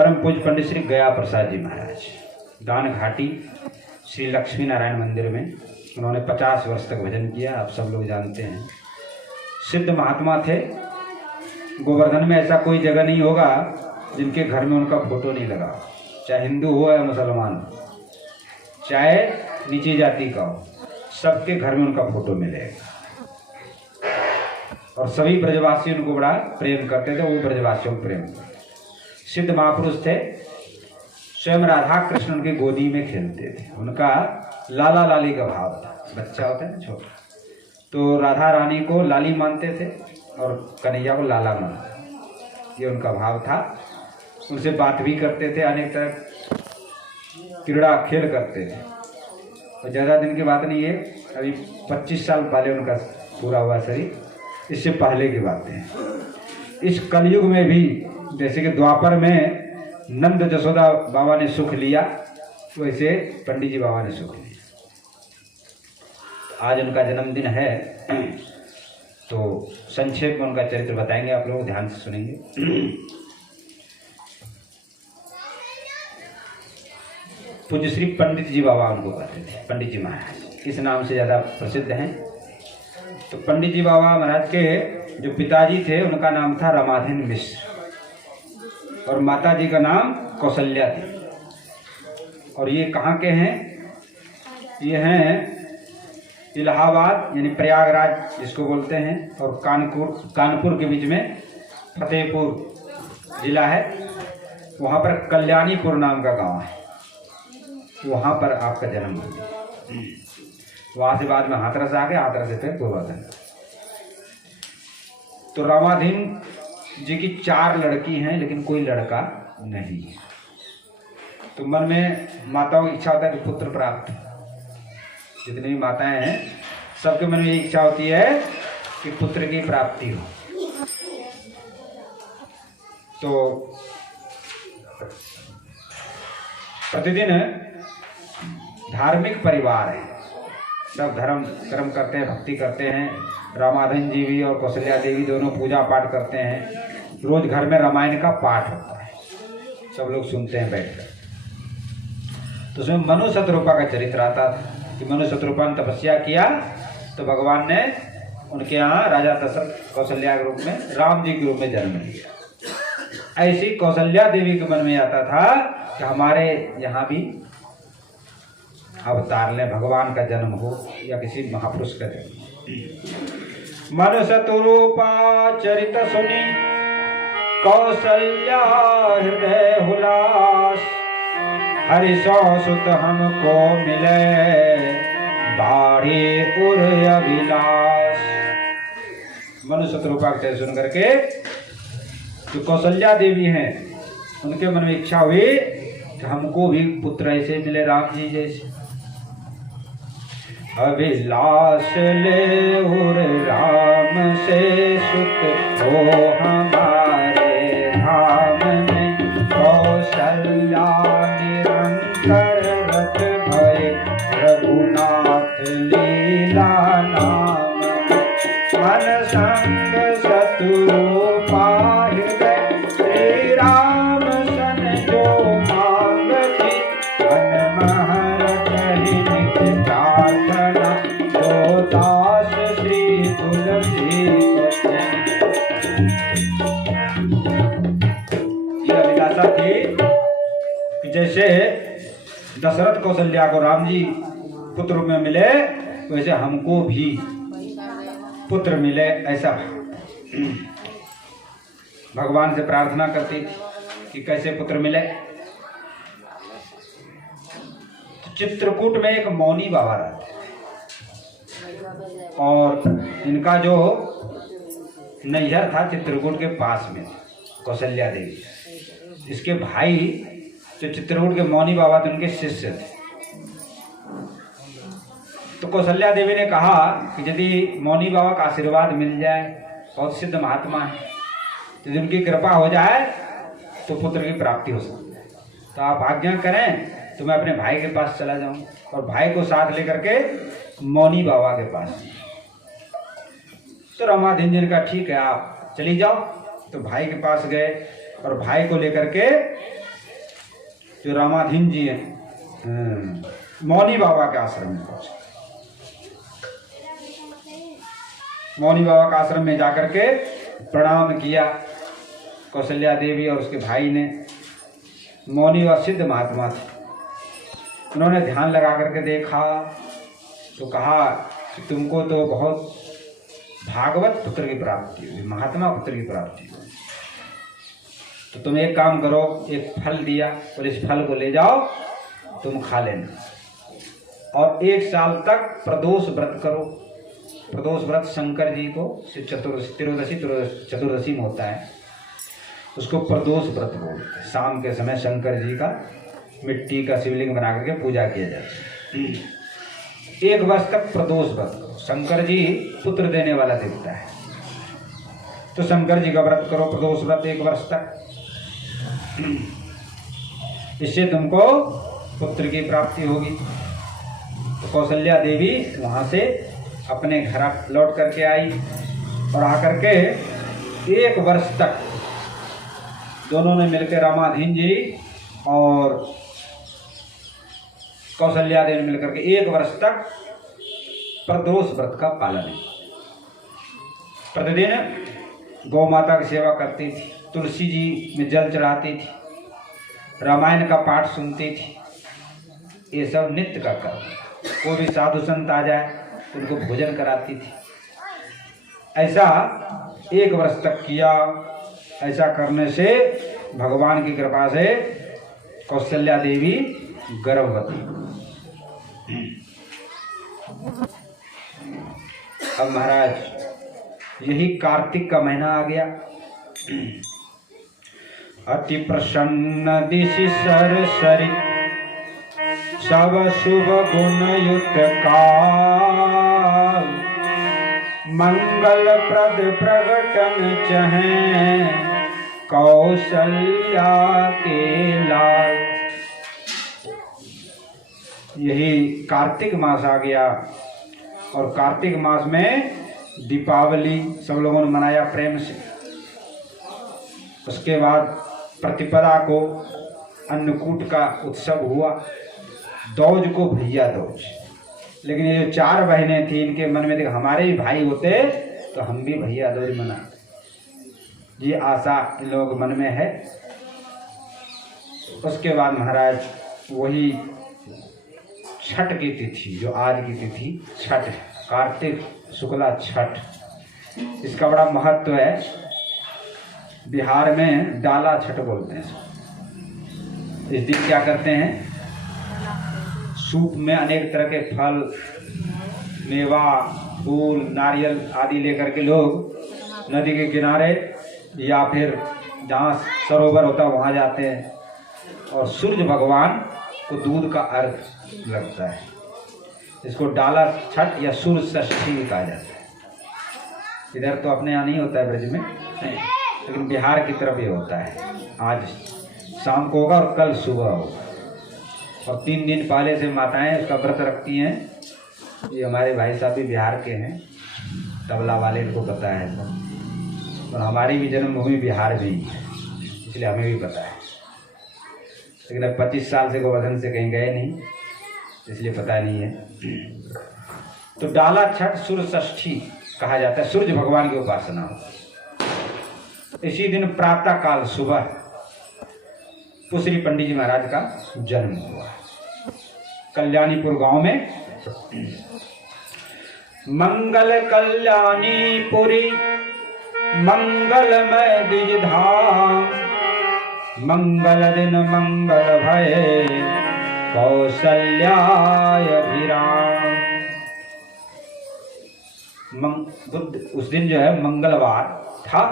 परम पूज्य पंडित श्री गया प्रसाद जी महाराज दान घाटी श्री लक्ष्मी नारायण मंदिर में उन्होंने 50 वर्ष तक भजन किया। आप सब लोग जानते हैं, सिद्ध महात्मा थे। गोवर्धन में ऐसा कोई जगह नहीं होगा जिनके घर में उनका फोटो नहीं लगा, चाहे हिंदू हो या मुसलमान हो, चाहे नीची जाति का हो, सबके घर में उनका फोटो मिलेगा। और सभी ब्रजवासी उनको बड़ा प्रेम करते थे, वो ब्रजवासियों को प्रेम करते। सिद्ध महापुरुष थे, स्वयं राधा कृष्ण उनकी गोदी में खेलते थे। उनका लाला लाली का भाव था, बच्चा होता है ना छोटा, तो राधा रानी को लाली मानते थे और कन्हैया को लाला मानते थे। ये उनका भाव था। उनसे बात भी करते थे, अनेक तरह क्रीड़ा खेल करते थे। और ज़्यादा दिन की बात नहीं है, अभी 25 साल पहले उनका पूरा हुआ शरीर, इससे पहले की बातें हैं। इस कलयुग में भी जैसे कि द्वापर में नंद जसोदा बाबा ने सुख लिया, वैसे पंडित जी बाबा ने सुख लिया। आज उनका जन्मदिन है, तो संक्षेप में उनका चरित्र बताएंगे, आप लोग ध्यान से सुनेंगे। पूज्य श्री पंडित जी बाबा उनको कहते थे, पंडित जी महाराज इस नाम से ज़्यादा प्रसिद्ध हैं। तो पंडित जी बाबा महाराज के जो पिताजी थे उनका नाम था रमाधीन मिश्र और माता जी का नाम कौशल्या थी। और ये कहाँ के हैं? ये हैं इलाहाबाद यानी प्रयागराज जिसको बोलते हैं, और कानपुर के बीच में फतेहपुर जिला है, वहाँ पर कल्याणीपुर नाम का गांव है, वहाँ पर आपका जन्म हुआ। वहाँ से बाद में हाथरस आ गए, हाथरस से फिर गोवर्धन। तो रामाधीन जी की 4 लड़की हैं, लेकिन कोई लड़का नहीं है। तो मन में माताओं की इच्छा होता है कि पुत्र प्राप्त, जितनी भी माताएं हैं सबके मन में ये इच्छा होती है कि पुत्र की प्राप्ति हो। तो प्रतिदिन धार्मिक परिवार है, सब धर्म कर्म करते हैं, भक्ति करते हैं। रामाधीन जी भी और कौशल्या देवी दोनों पूजा पाठ करते हैं। रोज घर में रामायण का पाठ होता है, सब लोग सुनते हैं बैठकर। तो उसमें मनु शतरूपा का चरित्र आता था कि मनु शतरूपा ने तपस्या किया तो भगवान ने उनके यहाँ राजा दशरथ कौशल्या के रूप में, राम जी के रूप में जन्म लिया। ऐसी कौशल्या देवी के मन में आता था कि हमारे यहाँ भी अवतार लें, भगवान का जन्म हो या किसी महापुरुष का जन्म। मनु शतरूपा चरित सुनी कौशल्या हृदय हुलास, हरि सौ सुत हमको मिले बाढ़े उर अभिलाष। मनु शतरूपा के सुन करके जो कौशल्या देवी हैं उनके मन में इच्छा हुई कि हमको भी पुत्र ऐसे मिले राम जी जैसे। अभिलाष ले उर राम से सुत हो हमारे धाम में, कौशल्या निरंतर रत भय रघुनाथ लीला नाम। मन संग शत्रुपा हृदय श्री राम सन जो मांगती, मन महर कहि निज प्रार्थना जो दास श्री तुलसी। ये अभिलाषा थी कि जैसे दशरथ कौशल्या को राम जी पुत्र में मिले, वैसे हमको भी पुत्र मिले, ऐसा भगवान से प्रार्थना करती थी कि कैसे पुत्र मिले। तो चित्रकूट में एक मौनी बाबा रहते थे और इनका जो नैहर था चित्रकूट के पास में, कौशल्या देवी, इसके भाई जो चित्रकूट के मौनी बाबा थे उनके शिष्य थे। तो कौशल्या देवी ने कहा कि यदि मौनी बाबा का आशीर्वाद मिल जाए, बहुत सिद्ध महात्मा है, यदि उनकी कृपा हो जाए तो पुत्र की प्राप्ति हो सकती है, तो आप आज्ञा करें तो मैं अपने भाई के पास चला जाऊं। और भाई को साथ लेकर के मौनी बाबा के पास। तो रामाधीन जी ने कहा ठीक है आप चली जाओ। तो भाई के पास गए और भाई को लेकर के जो रामाधीन जी हैं मौनी बाबा के आश्रम में पहुंचे। मौनी बाबा के आश्रम में जाकर के प्रणाम किया कौशल्या देवी और उसके भाई ने। मौनी और सिद्ध महात्मा थे। उन्होंने ध्यान लगा करके देखा तो कहा कि तुमको तो बहुत भागवत पुत्र की प्राप्ति हुई, महात्मा पुत्र की प्राप्ति हुई, तो तुम एक काम करो, एक फल दिया और इस फल को ले जाओ, तुम खा लेना और 1 साल तक प्रदोष व्रत करो। प्रदोष व्रत शंकर जी को चतुर्दशी में होता है, उसको प्रदोष व्रत बोलते हैं। शाम के समय शंकर जी का मिट्टी का शिवलिंग बना करके पूजा किया जाता है। 1 वर्ष तक प्रदोष व्रत करो। शंकर जी पुत्र देने वाला देवता है, तो शंकर जी का व्रत करो, प्रदोष व्रत 1 वर्ष तक। इससे तुमको पुत्र की प्राप्ति होगी। तो कौशल्या देवी वहां से अपने घर लौट करके आई और आकर के 1 वर्ष तक दोनों ने मिलकर, रामाधीन जी और कौशल्या देवी मिलकर के 1 वर्ष तक प्रदोष व्रत का पालन किया। प्रतिदिन गौ माता की सेवा करती थी, तुलसी जी में जल चढ़ाती थी, रामायण का पाठ सुनती थी। ये सब नित्य का कर्म। कोई भी साधु संत आ जाए उनको भोजन कराती थी। ऐसा 1 वर्ष तक किया। ऐसा करने से भगवान की कृपा से कौशल्या देवी गर्भवती। अब महाराज यही कार्तिक का महीना आ गया। अति प्रसन्न दिशि सरसरी सब शुभ गुण युक्त काल, मंगल प्रद प्रगटन चहें कौशल्या के लाल। यही कार्तिक मास आ गया और कार्तिक मास में दीपावली सब लोगों ने मनाया प्रेम से। उसके बाद प्रतिपदा को अन्नकूट का उत्सव हुआ। दौज को भैया दौज। लेकिन ये जो 4 बहनें थी, इनके मन में देखा हमारे ही भाई होते तो हम भी भैया दौज मनाते। ये आशा इन लोगों के मन में है। उसके बाद महाराज वही छठ की तिथि, जो आज की तिथि छठ, कार्तिक शुक्ला छठ, इसका बड़ा महत्व है। बिहार में डाला छठ बोलते हैं। इस दिन क्या करते हैं, सूप में अनेक तरह के फल, मेवा, फूल, नारियल आदि लेकर के लोग नदी के किनारे या फिर जहाँ सरोवर होता है वहाँ जाते हैं और सूर्य भगवान को दूध का अर्घ लगता है। इसको डाला छठ या सूर्य षष्ठी भी कहा जाता है। इधर तो अपने यहाँ नहीं होता है ब्रज में, लेकिन बिहार की तरफ ये होता है। आज शाम को होगा और कल सुबह होगा और 3 दिन पहले से माताएं उसका व्रत रखती हैं। ये हमारे भाई साहब भी बिहार के हैं, तबला वाले, इनको पता है। और हमारी भी जन्मभूमि बिहार भी है, इसलिए हमें भी पता है। लेकिन अब 25 साल से गोवर्धन से कहीं गए नहीं, इसलिए पता नहीं है। तो डाला छठ सूर्य षष्ठी कहा जाता है, सूर्य भगवान की उपासना हो। इसी दिन प्रातः काल सुबह पुसरी पंडित जी महाराज का जन्म हुआ कल्याणीपुर गांव में। मंगल कल्याणीपुरी मंगलमय द्विज धाम, मंगल दिन मंगल भय कौशल्याय अभिराम। बुद्ध उस दिन जो है मंगलवार था,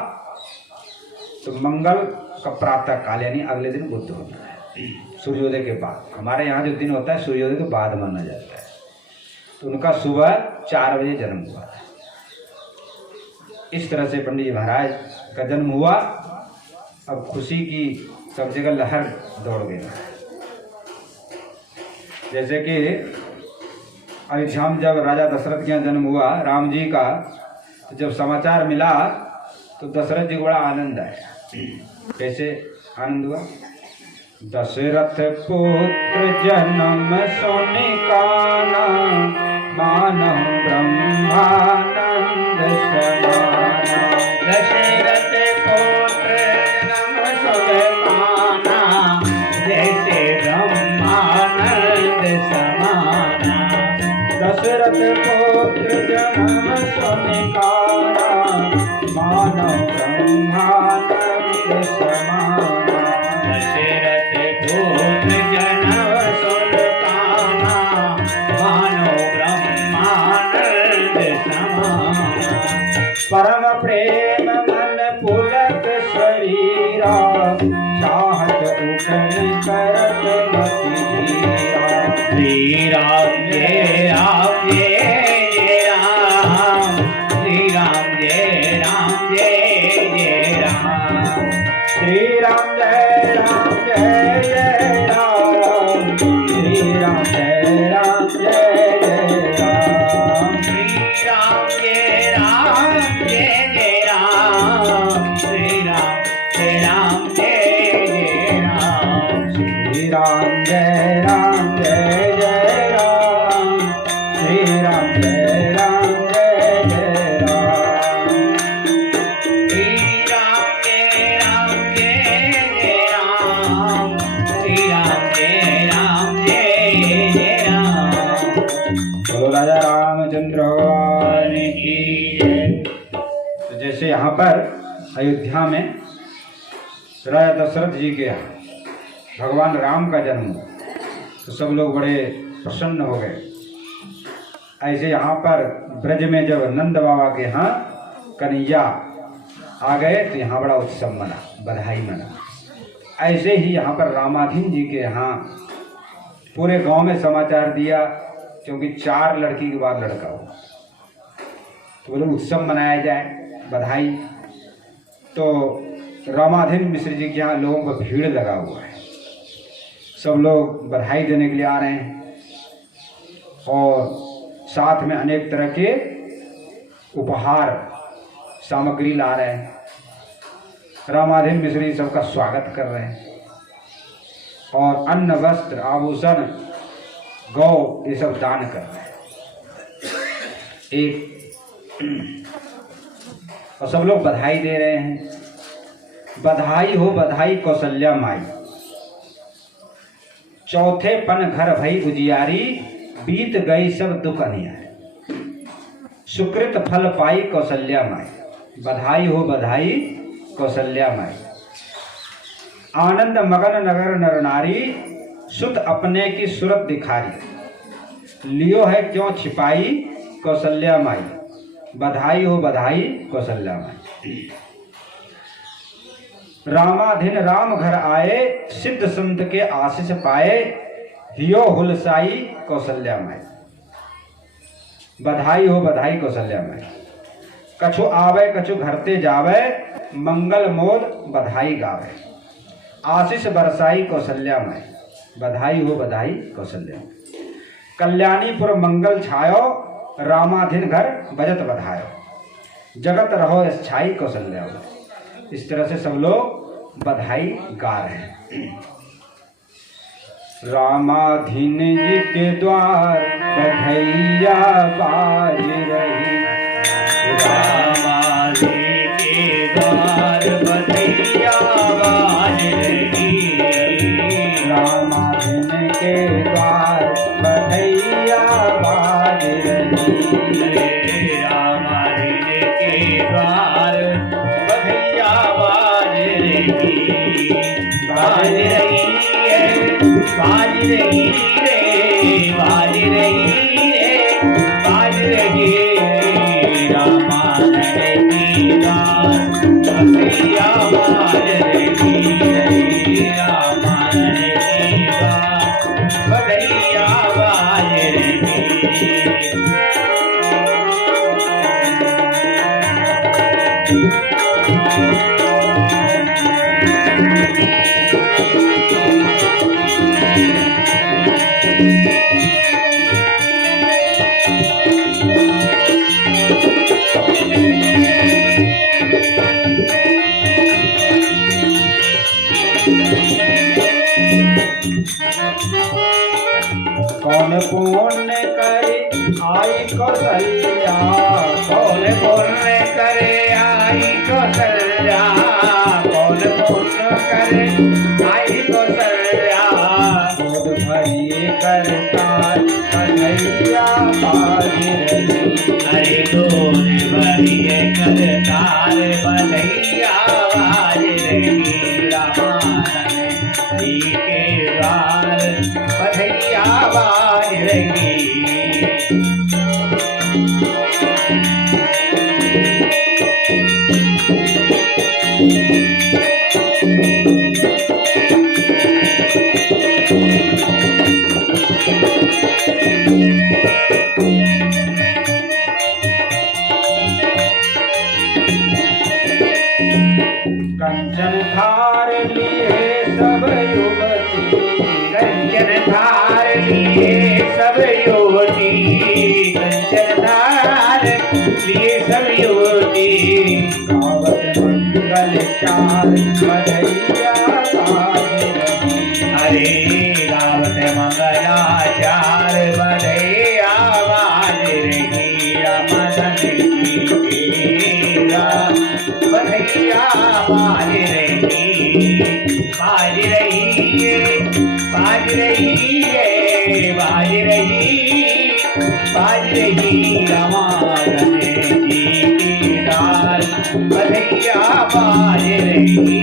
तो मंगल का प्रातः काल यानी अगले दिन बुद्ध होता है, सूर्योदय के बाद। हमारे यहाँ जो दिन होता है सूर्योदय के बाद माना जाता है। तो उनका सुबह 4 बजे जन्म हुआ था। इस तरह से पंडित जी महाराज का जन्म हुआ। अब खुशी की सब जगह लहर दौड़ गई। जैसे कि अयोध्या में जब राजा दशरथ के यहाँ जन्म हुआ राम जी का, तो जब समाचार मिला तो दशरथ जी को बड़ा आनंद आया। कैसे आनंद हुआ, दशरथ पुत्र जन्म सुनि काना, मानहु ब्रह्मानंद समाना। दशरथ पुत्र जन्म सुनि काना, जैसे ब्रह्मानंद समाना। दशरथ पुत्र जन्म सुनि काना, मानहु ब्रह्मानंद समाना। दशरथ पुत्र जन्म सुनि काना, मानो ब्रह्मानंद समाना। परम प्रेम मन पुलक शरीरा, चाहत उठन करत मति धीरा। श्री राम जय राम जय जय राम, श्री राम जय राम जय जय राम। श्री राम जय राम जय जय राम, श्री राम जय राम जय जय राम। श्री राम जय राम जय जय राम, श्री राम जय राम जय जय राम। श्री राम जय राम जय जय राम, श्री राम जय राम जय जय राम। श्री राम जय राम जय जय राम, श्री राम जय राम जय जय राम। बोलो राजा रामचंद्र भगवान की जय। तो जैसे यहाँ पर अयोध्या में राजा दशरथ जी के यहाँ भगवान राम का जन्म हुआ, तो सब लोग बड़े प्रसन्न हो गए। ऐसे यहाँ पर ब्रज में जब नंद बाबा के यहाँ कन्हैया आ गए तो यहाँ बड़ा उत्सव मना, बधाई मना। ऐसे ही यहाँ पर रामाधीन जी के यहाँ पूरे गांव में समाचार दिया, क्योंकि 4 लड़की के बाद लड़का हुआ, तो बोले उत्सव मनाया जाए, बधाई। तो रामाधीन मिश्र जी के यहाँ लोगों को भीड़ लगा हुआ है, सब लोग बधाई देने के लिए आ रहे हैं और साथ में अनेक तरह के उपहार सामग्री ला रहे हैं। रामाधीन मिश्र जी सबका स्वागत कर रहे हैं और अन्न वस्त्र आभूषण गौ ये सब दान कर रहे हैं एक, और सब लोग बधाई दे रहे हैं। बधाई हो बधाई कौशल्या माई, चौथे पन घर भई उजियारी, बीत गई सब दुख अनियारी। सुकृत फल पाई कौशल्या माई, बधाई हो बधाई कौशल्या माई। आनंद मगन नगर नर नारी, सुत अपने की सूरत दिखारी। लियो है क्यों छिपाई कौशल्या माई, बधाई हो बधाई कौशल्या माई। रामाधीन राम घर आए, सिद्ध संत के आशीष पाए। हियो हुलसाई कौशल्या माई, बधाई हो बधाई कौशल्या माई। कछु आवे कछु घरते जावे, मंगल मोद बधाई गावे। आशीष बरसाई कौशल्या माई, बधाई हो बधाई कौशल्या माई। कल्याणीपुर मंगल छायो, रामाधीन घर बजत बधायो। जगत रहो स्थाई कौशल्या माई। इस तरह से सब लोग बधाई गा रहे हैं। रामाधीन जी के द्वार बधैया बाज रही, रामाधीन के द्वार बधैया बाज रही। रामाधीन के द्वार बधैया बाज रही। रामाधीन के द्वार बधैया बाज रही। बाज रही है, बाज रही रे, बाज रही रे, बाज रही रे। रामाधीन की द्वार बधैया बाज रही रे। रामाधीन की द्वार बधैया बाज रही। कौन पुण्य करे आई कौशल्या, कौन पुण्य करे आई कौशल्या, कौन पुण्य करे आई कौशल्या, गोद भरिए करतार कन्हैया बाजी रही। अरे गोद भरिए करतार कन्हैया बाजी रही। रामानंद जी के द्वार कन्हैया बाज रही। कंचन थार लिए सब युवती, कंचन धार लिए सब युवती, कंचन धार लिए सब युवती, गावत मंगल चार बधैया बाज रही। अरे गावत मंगलाचार बधैया बाज रही। रामधन जी के बधैया बाज रही। बाज रही है, बाज रही है, बाज रही, बाज रही। रामानंद जी की दाल बधैया बाज रही।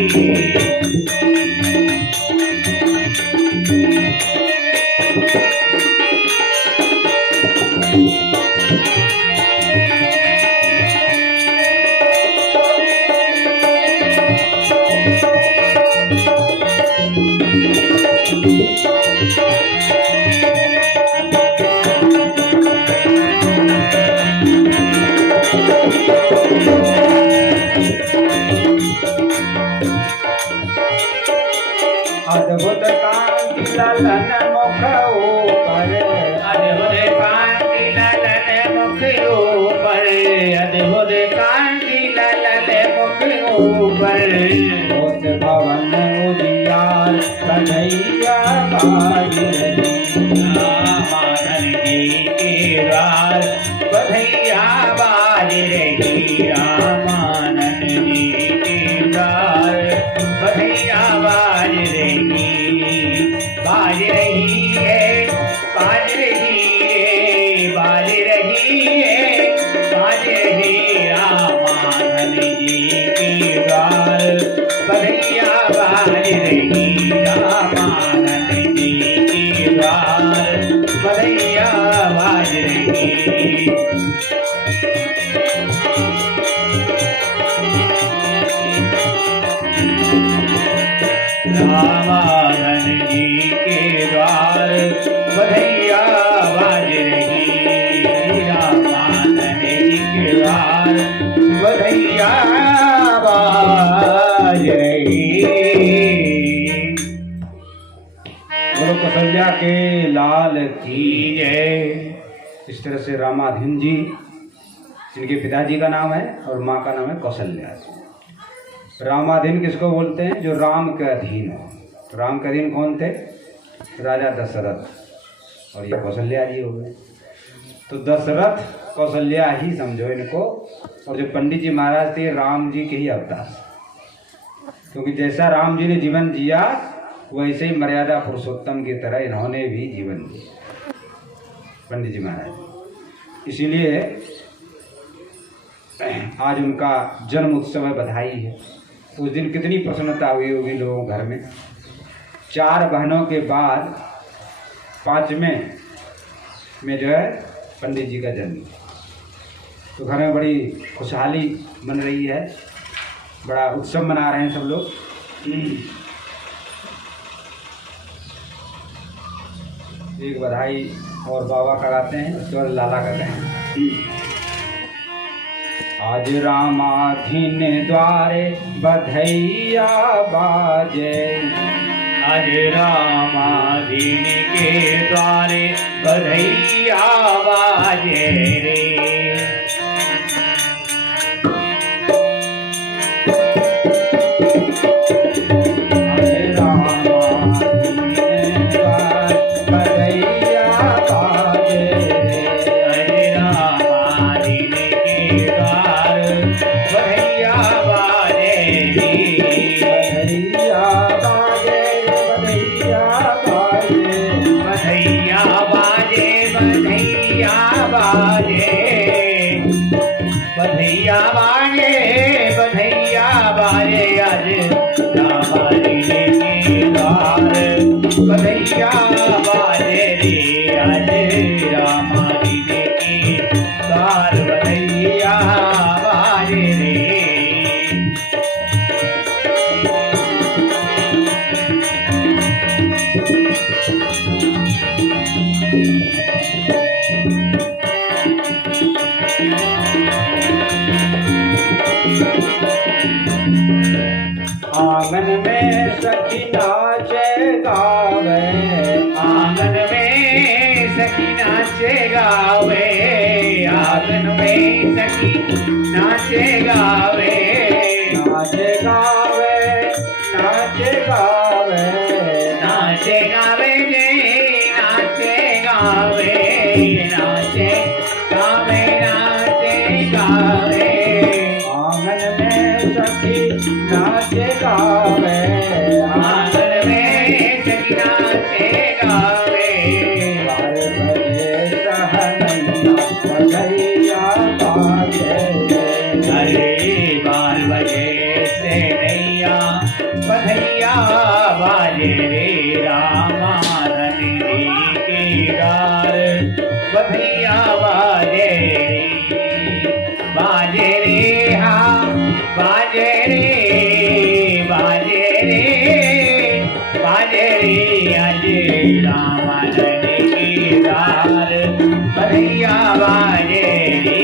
अद्भुत कांति ललन मुख ऊपर, अद्भुत कांति ललन मुख ऊपर, अद्भुत कांति ललन मुख ऊपर, होत भवन उजियार कन्हैया बाज रही। रामानंद जी के द्वार बधैया बाज रही। रामानंद जी के द्वार बधैया बाज रही। बाज रही है, बाज रही है, बाज रही है, बाज रही। रामानंद जी के द्वार बधैया बाज रही। रामानंद जी के द्वार बधैया बाज रही। रामानंद जी के द्वार बधैया बाज रही। रामानंद जी के द्वार बधैया बाज रही। बोलो कौशल्या के लाल की। की जय। इस तरह से रामाधीन जी, जिनके पिताजी का नाम है और माँ का नाम है कौशल्या जी। रामाधीन किसको बोलते हैं? जो राम के अधीन हो। तो राम के अधीन कौन थे? राजा दशरथ, और ये कौशल्या जी हो गए। तो दशरथ कौशल्या ही समझो इनको। और जो पंडित जी महाराज थे, राम जी के ही अवतार, क्योंकि जैसा राम जी ने जीवन जिया वैसे ही मर्यादा पुरुषोत्तम की तरह इन्होंने भी जीवन जिया, पंडित जी महाराज। इसीलिए आज उनका जन्म उत्सव है, बधाई है। उस दिन कितनी प्रसन्नता हुई होगी लोगों के घर में। 4 बहनों के बाद 5वें में जो है पंडित जी का जन्म, तो घर में बड़ी खुशहाली मन रही है, बड़ा उत्सव मना रहे हैं सब लोग। एक बधाई और बाबा का गाते हैं, उसके बाद लाला का गाते हैं। आज रामाधीन द्वारे बधैया बाजे, आज रामाधीन के द्वारे बधैया बाजे रे। आज रामाधीन द्वारे बधैया बधैया बाजे आज रामारी के द्वार बधैया बाजे रे आज रामारी के द्वार बधैया बाजे रे। आंगन में सखी नाचे गावे, आंगन में सखी नाचे गावे, आंगन में सखी नाचे गावे, नाचे गावे, नाचे गावे, नाचे गावे जे नाचे गावे, नाचे गावे, नाचे गावे। आंगन में सखी नाचे गावे, आंगन में सखी नाचे गावे, बारे बजे सहनैया बधैया बाजे। अरे 12 बजे से नैया बधैया बाजे रे रामा धनी के डार बधैया बाजे रे हाँ बाजे रे आज रामा धनी के डार बधैया बाजे रे।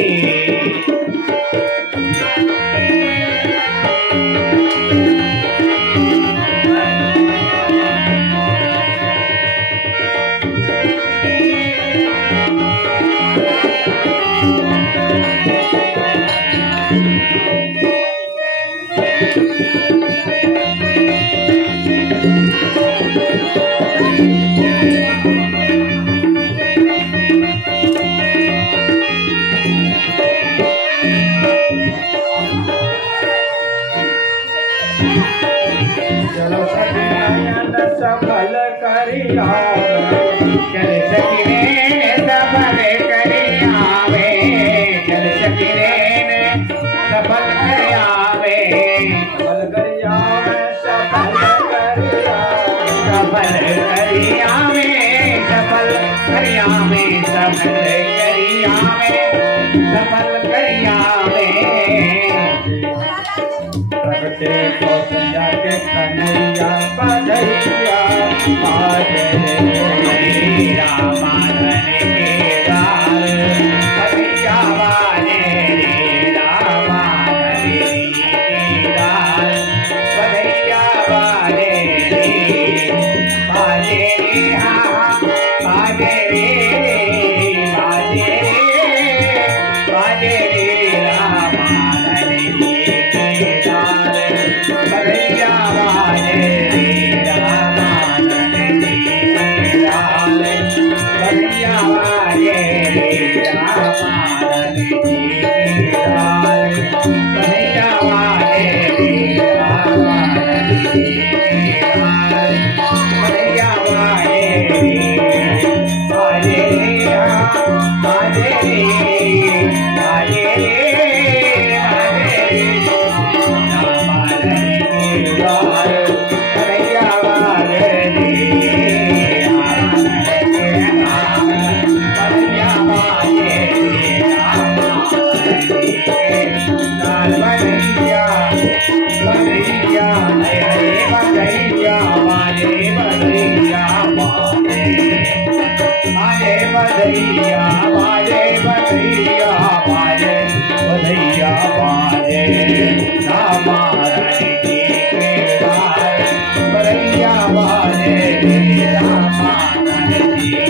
चलो सखी नयन सफल करिया, चल सखी रेन सफल करे आवे, चल सखी रेन सफल करे आवे, सफल करिया सफल करिया, सफल करे आवे, सफल करे आवे, सफल करे आवे, सफल करे आवे। प्रगटे कौशल्या के कन्हैया बधैया बाजे रे रामा धनी के डार बधैया बाजे रे रामा धनी के डार बधैया बाजे रे हाँ बाजे रे रामा धनी के डार बधैया बाजे रे रामा धनी के डार बधैया बाजे रे रामा धनी के डार बधैया बाजे रे रामा धनी के डार बधैया बाजे रे बधैया बाजे बधैया बाजे बधैया बाजे रामा धनी के डार बधैया बाजे रामा धनी के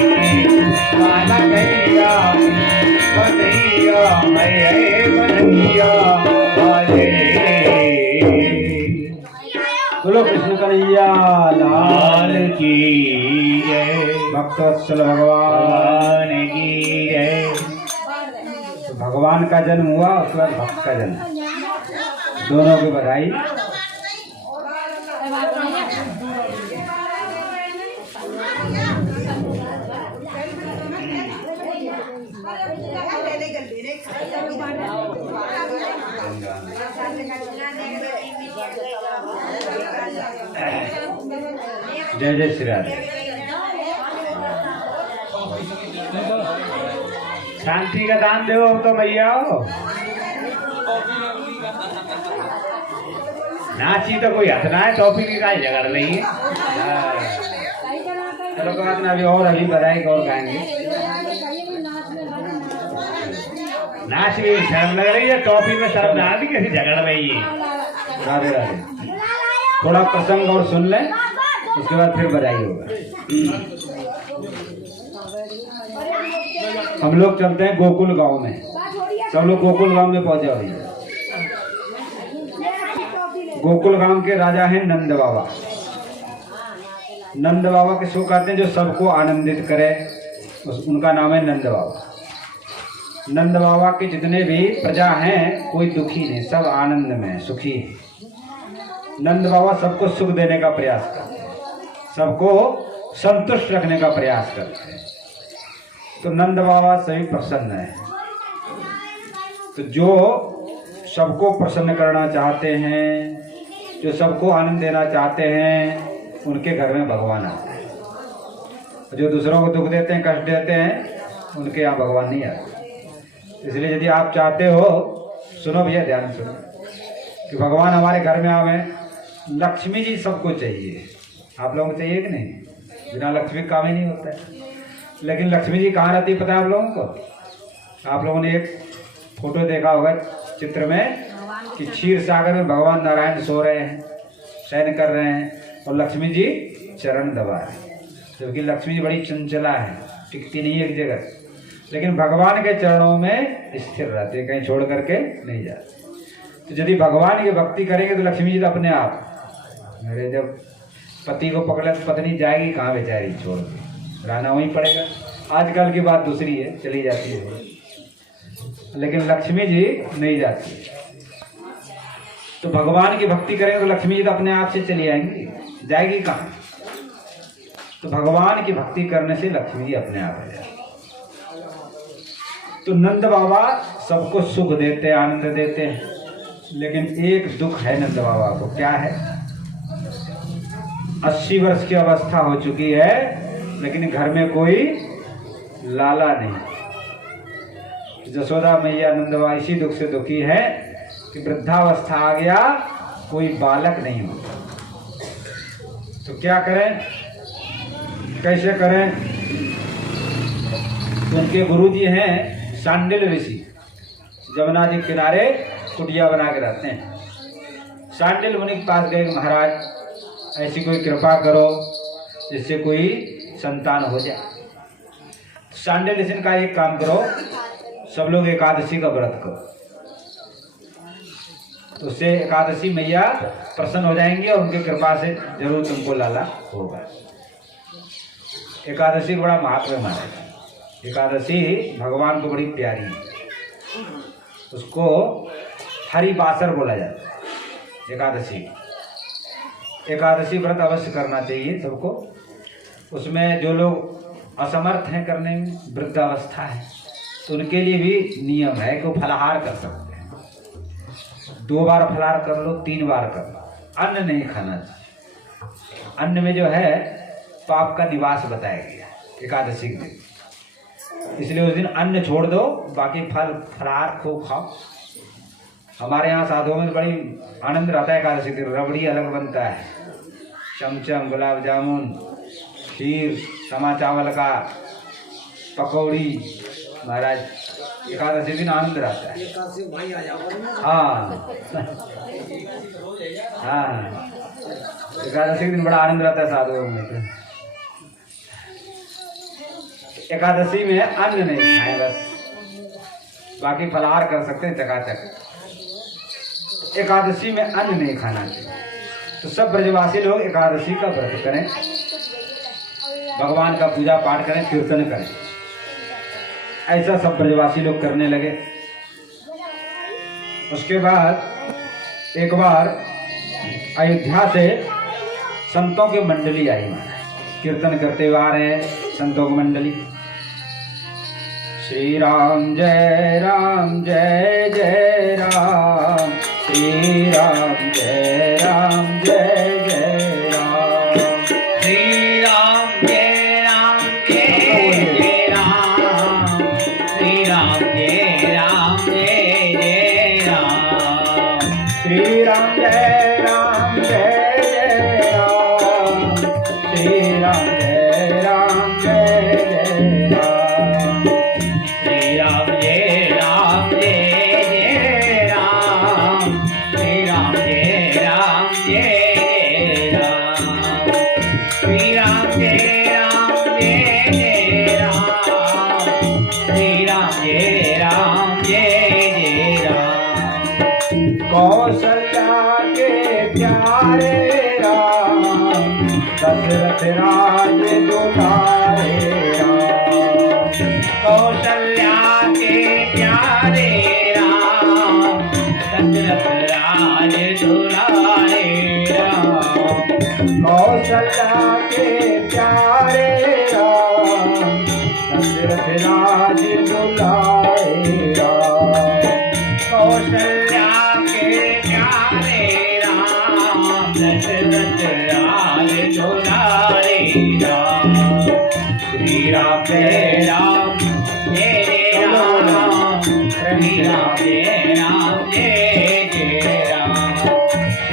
काला गैया बधैया बधैया बाजे। बोलो कृष्ण कन्हैया लाल लाल की जय भक्तवत्सल भगवान। भगवान की जय। तो भगवान का जन्म हुआ, उसके बाद भक्त का जन्म, दोनों की बधाई। ले ले जय जय श्री राधे। शांति का दान दो तो भैया हो। नाची तो कोई हथ ना है, टॉपिक की का झगड़ नहीं है। चलो कोई बात ना, अभी बधाई और गाएंगे। नाच भी शर्म लग रही है, टॉपिक में शर्म ना आती, कैसी झगड़ रही है। राधे राधे। थोड़ा प्रसंग और सुन लें, उसके बाद फिर बधाई होगा। हम लोग चलते हैं गोकुल गांव में। सब लोग गोकुल गांव में पहुंचे हुए हैं। गोकुल गांव के राजा हैं नंद बाबा। नंद बाबा किसको कहते हैं? जो सबको आनंदित करे, उनका नाम है नंद बाबा। नंद बाबा के जितने भी प्रजा हैं कोई दुखी नहीं, सब आनंद में सुखी है। नंद बाबा सबको सुख देने का प्रयास करते हैं, सबको संतुष्ट रखने का प्रयास करते हैं। तो नंद बाबा सभी प्रसन्न है। तो जो सबको प्रसन्न करना चाहते हैं, जो सबको आनंद देना चाहते हैं, उनके घर में भगवान आते हैं। जो दूसरों को दुख देते हैं, कष्ट देते हैं, उनके यहाँ भगवान नहीं आते। इसलिए यदि आप चाहते हो, सुनो भैया ध्यान सुनो, कि भगवान हमारे घर में आवे। लक्ष्मी जी सबको चाहिए। आप लोगों को चाहिए कि नहीं? बिना लक्ष्मी काम ही नहीं होता है। लेकिन लक्ष्मी जी कहाँ रहती पता है आप लोगों को? आप लोगों ने एक फोटो देखा होगा चित्र में कि क्षीर सागर में भगवान नारायण सो रहे हैं, शयन कर रहे हैं, और लक्ष्मी जी चरण दबा रहे हैं। क्योंकि लक्ष्मी जी बड़ी चंचला है, टिकती नहीं एक जगह, लेकिन भगवान के चरणों में स्थिर रहते, कहीं छोड़ करके नहीं जाते। तो यदि भगवान की भक्ति करेंगे तो लक्ष्मी जी तो अपने आप, मेरे जब पति को पकड़े तो पत्नी जाएगी कहाँ बेचारी, छोड़ के रहना वहीं पड़ेगा। आजकल की बात दूसरी है, चली जाती है, लेकिन लक्ष्मी जी नहीं जाती। तो भगवान की भक्ति करेंगे तो लक्ष्मी जी तो अपने आप से चली आएंगी, जाएगी कहाँ? तो भगवान की भक्ति करने से लक्ष्मी जी अपने आप आ जाएगी। तो नंद बाबा सबको सुख देते हैं, आनंद देते हैं, लेकिन एक दुख है नंद बाबा को। क्या है? 80 वर्ष की अवस्था हो चुकी है, लेकिन घर में कोई लाला नहीं। जसोदा मैया नंद बाबा इसी दुख से दुखी है कि वृद्धावस्था आ गया, कोई बालक नहीं होता। तो क्या करें, कैसे करें? उनके गुरुजी हैं शांडिल ऋषि, जमुना जी किनारे कुटिया बना के रहते हैं। शांडिल मुनि के पास गए, महाराज ऐसी कोई कृपा करो जिससे कोई संतान हो जाए। शांडिल ऋषि का एक काम करो, सब लोग एकादशी का व्रत करो, तो उससे एकादशी मैया प्रसन्न हो जाएंगी और उनकी कृपा से जरूर तुमको लाला होगा। एकादशी बड़ा महत्व है महाराज। एकादशी भगवान को बड़ी प्यारी है, उसको हरिवासर बोला जाता है। एकादशी व्रत अवश्य करना चाहिए सबको। उसमें जो लोग असमर्थ हैं करने में, वृद्धावस्था है, तो उनके लिए भी नियम है कि वो फलाहार कर सकते हैं। 2 बार फलाहार कर लो, 3 बार कर लो, अन्न नहीं खाना चाहिए। अन्न में जो है पाप का निवास बताया गया एकादशी के दिन, इसलिए उस दिन अन्न छोड़ दो, बाकी फलाहार खूब खाओ। हमारे यहाँ साधुओं में बड़ी आनंद रहता है एकादशी के दिन। रबड़ी अलग बनता है, चमचम, गुलाब जामुन, खीर, समा चावल का, पकौड़ी। महाराज एकादशी दिन आनंद रहता है। हाँ हाँ, एकादशी के दिन बड़ा आनंद रहता है साधुओं में। एकादशी में अन्न नहीं खाएं बस, बाकी फलाहार कर सकते हैं चकाचक। एकादशी में अन्न नहीं खाना चाहिए। तो सब ब्रजवासी लोग एकादशी का व्रत करें, भगवान का पूजा पाठ करें, कीर्तन करें। ऐसा सब ब्रजवासी लोग करने लगे। उसके बाद एक बार अयोध्या से संतों की मंडली आई, महाराज कीर्तन करते हुए आ रहे हैं संतों की मंडली। श्री राम जय जय राम, श्री श्री राम जय राम जय जय राम, श्री राम जय राम जय जय राम, श्री राम जय राम जय जय राम, श्री राम जय राम जय राम, श्री राम जय राम जय जय राम, श्री राम जय राम जय जय राम। कौशल्या के प्यारे राम, दशरथ राज दुलारे राम, कौशल्या के प्यारे राम, दशरथ राज दुलारे राम, कौशल्या के प्यारे राम, दशरथ राज दुलारे राम, कौशल्या के प्यारे राम, दशरथ राज दुलारे राम, श्री राम जय राम जय जय राम, श्री राम जय राम जय जय राम,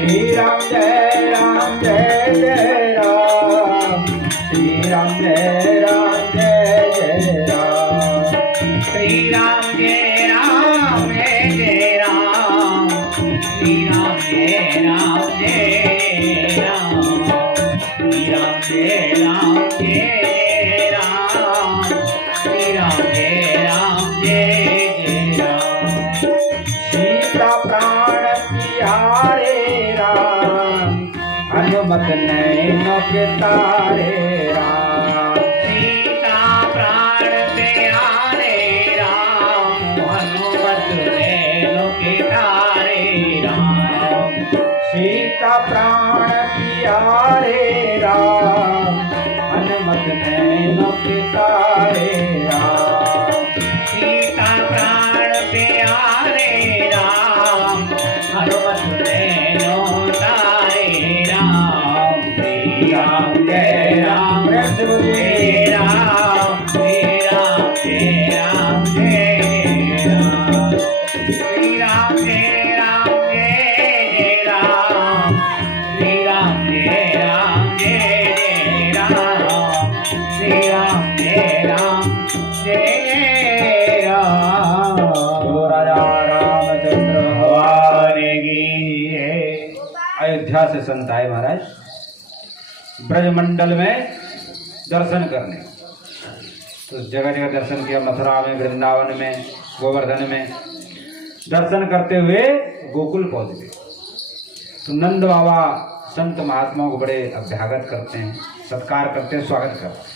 श्री राम जय राम जय जय राम, श्री राम जय राम जय जय राम, श्री राम जय राम जय जय राम, श्री राम जय राम जय राम, श्री राम जय राम जय राम, श्री राम जय राम जय जय राम, सीता प्राण प्यारे राम, हनुमत नैनों के तारे राम, सीता प्राण प्यारे राम, हनुमत नैनों के तारे राम, सीता प्राण प्यारे राम, हनुमत नैनों के तारे राम, सीता प्राण प्यारे राम, हनुमत नैनों तारे राम, श्री राम जय राम जय राम, श्री राम जय राम जय राम, श्री राम जय राम जय राम, श्री राम जय राम जय राम, श्री राम जय राम जय राम। तो राजा रामचंद्र भगवान की है। अयोध्या से संत आए महाराज ब्रजमंडल में दर्शन करने। तो जगह जगह दर्शन किया, मथुरा में, वृंदावन में, गोवर्धन में दर्शन करते हुए गोकुल पहुंच गए। तो नंद बाबा संत महात्माओं को बड़े अभ्यागत करते हैं, सत्कार करते हैं, स्वागत करते हैं।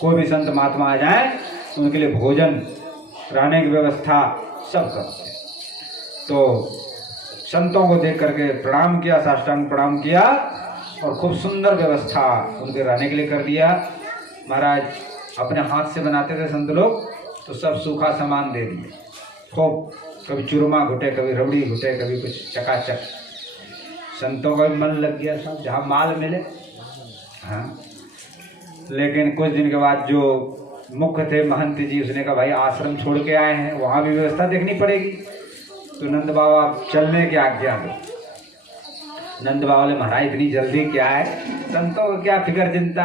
कोई भी संत महात्मा आ जाए तो उनके लिए भोजन, रहने की व्यवस्था सब करते हैं। तो संतों को देख करके प्रणाम किया, साष्टांग प्रणाम किया और खूब सुंदर व्यवस्था उनके रहने के लिए कर दिया। महाराज अपने हाथ से बनाते थे संत लोग, तो सब सूखा सामान दे दिए खूब, कभी चूरमा घुटे, कभी रबड़ी घुटे, कभी कुछ चकाचक। संतों का भी मन लग गया, सब जहाँ माल मिले। हाँ, लेकिन कुछ दिन के बाद जो मुख्य थे महंत जी, उसने कहा भाई आश्रम छोड़ के आए हैं, वहाँ भी व्यवस्था देखनी पड़ेगी। तो नंद बाबा चलने की आज्ञा दो। नंद बाबा बोले महाराज इतनी जल्दी क्या है, संतों को क्या फिक्र चिंता,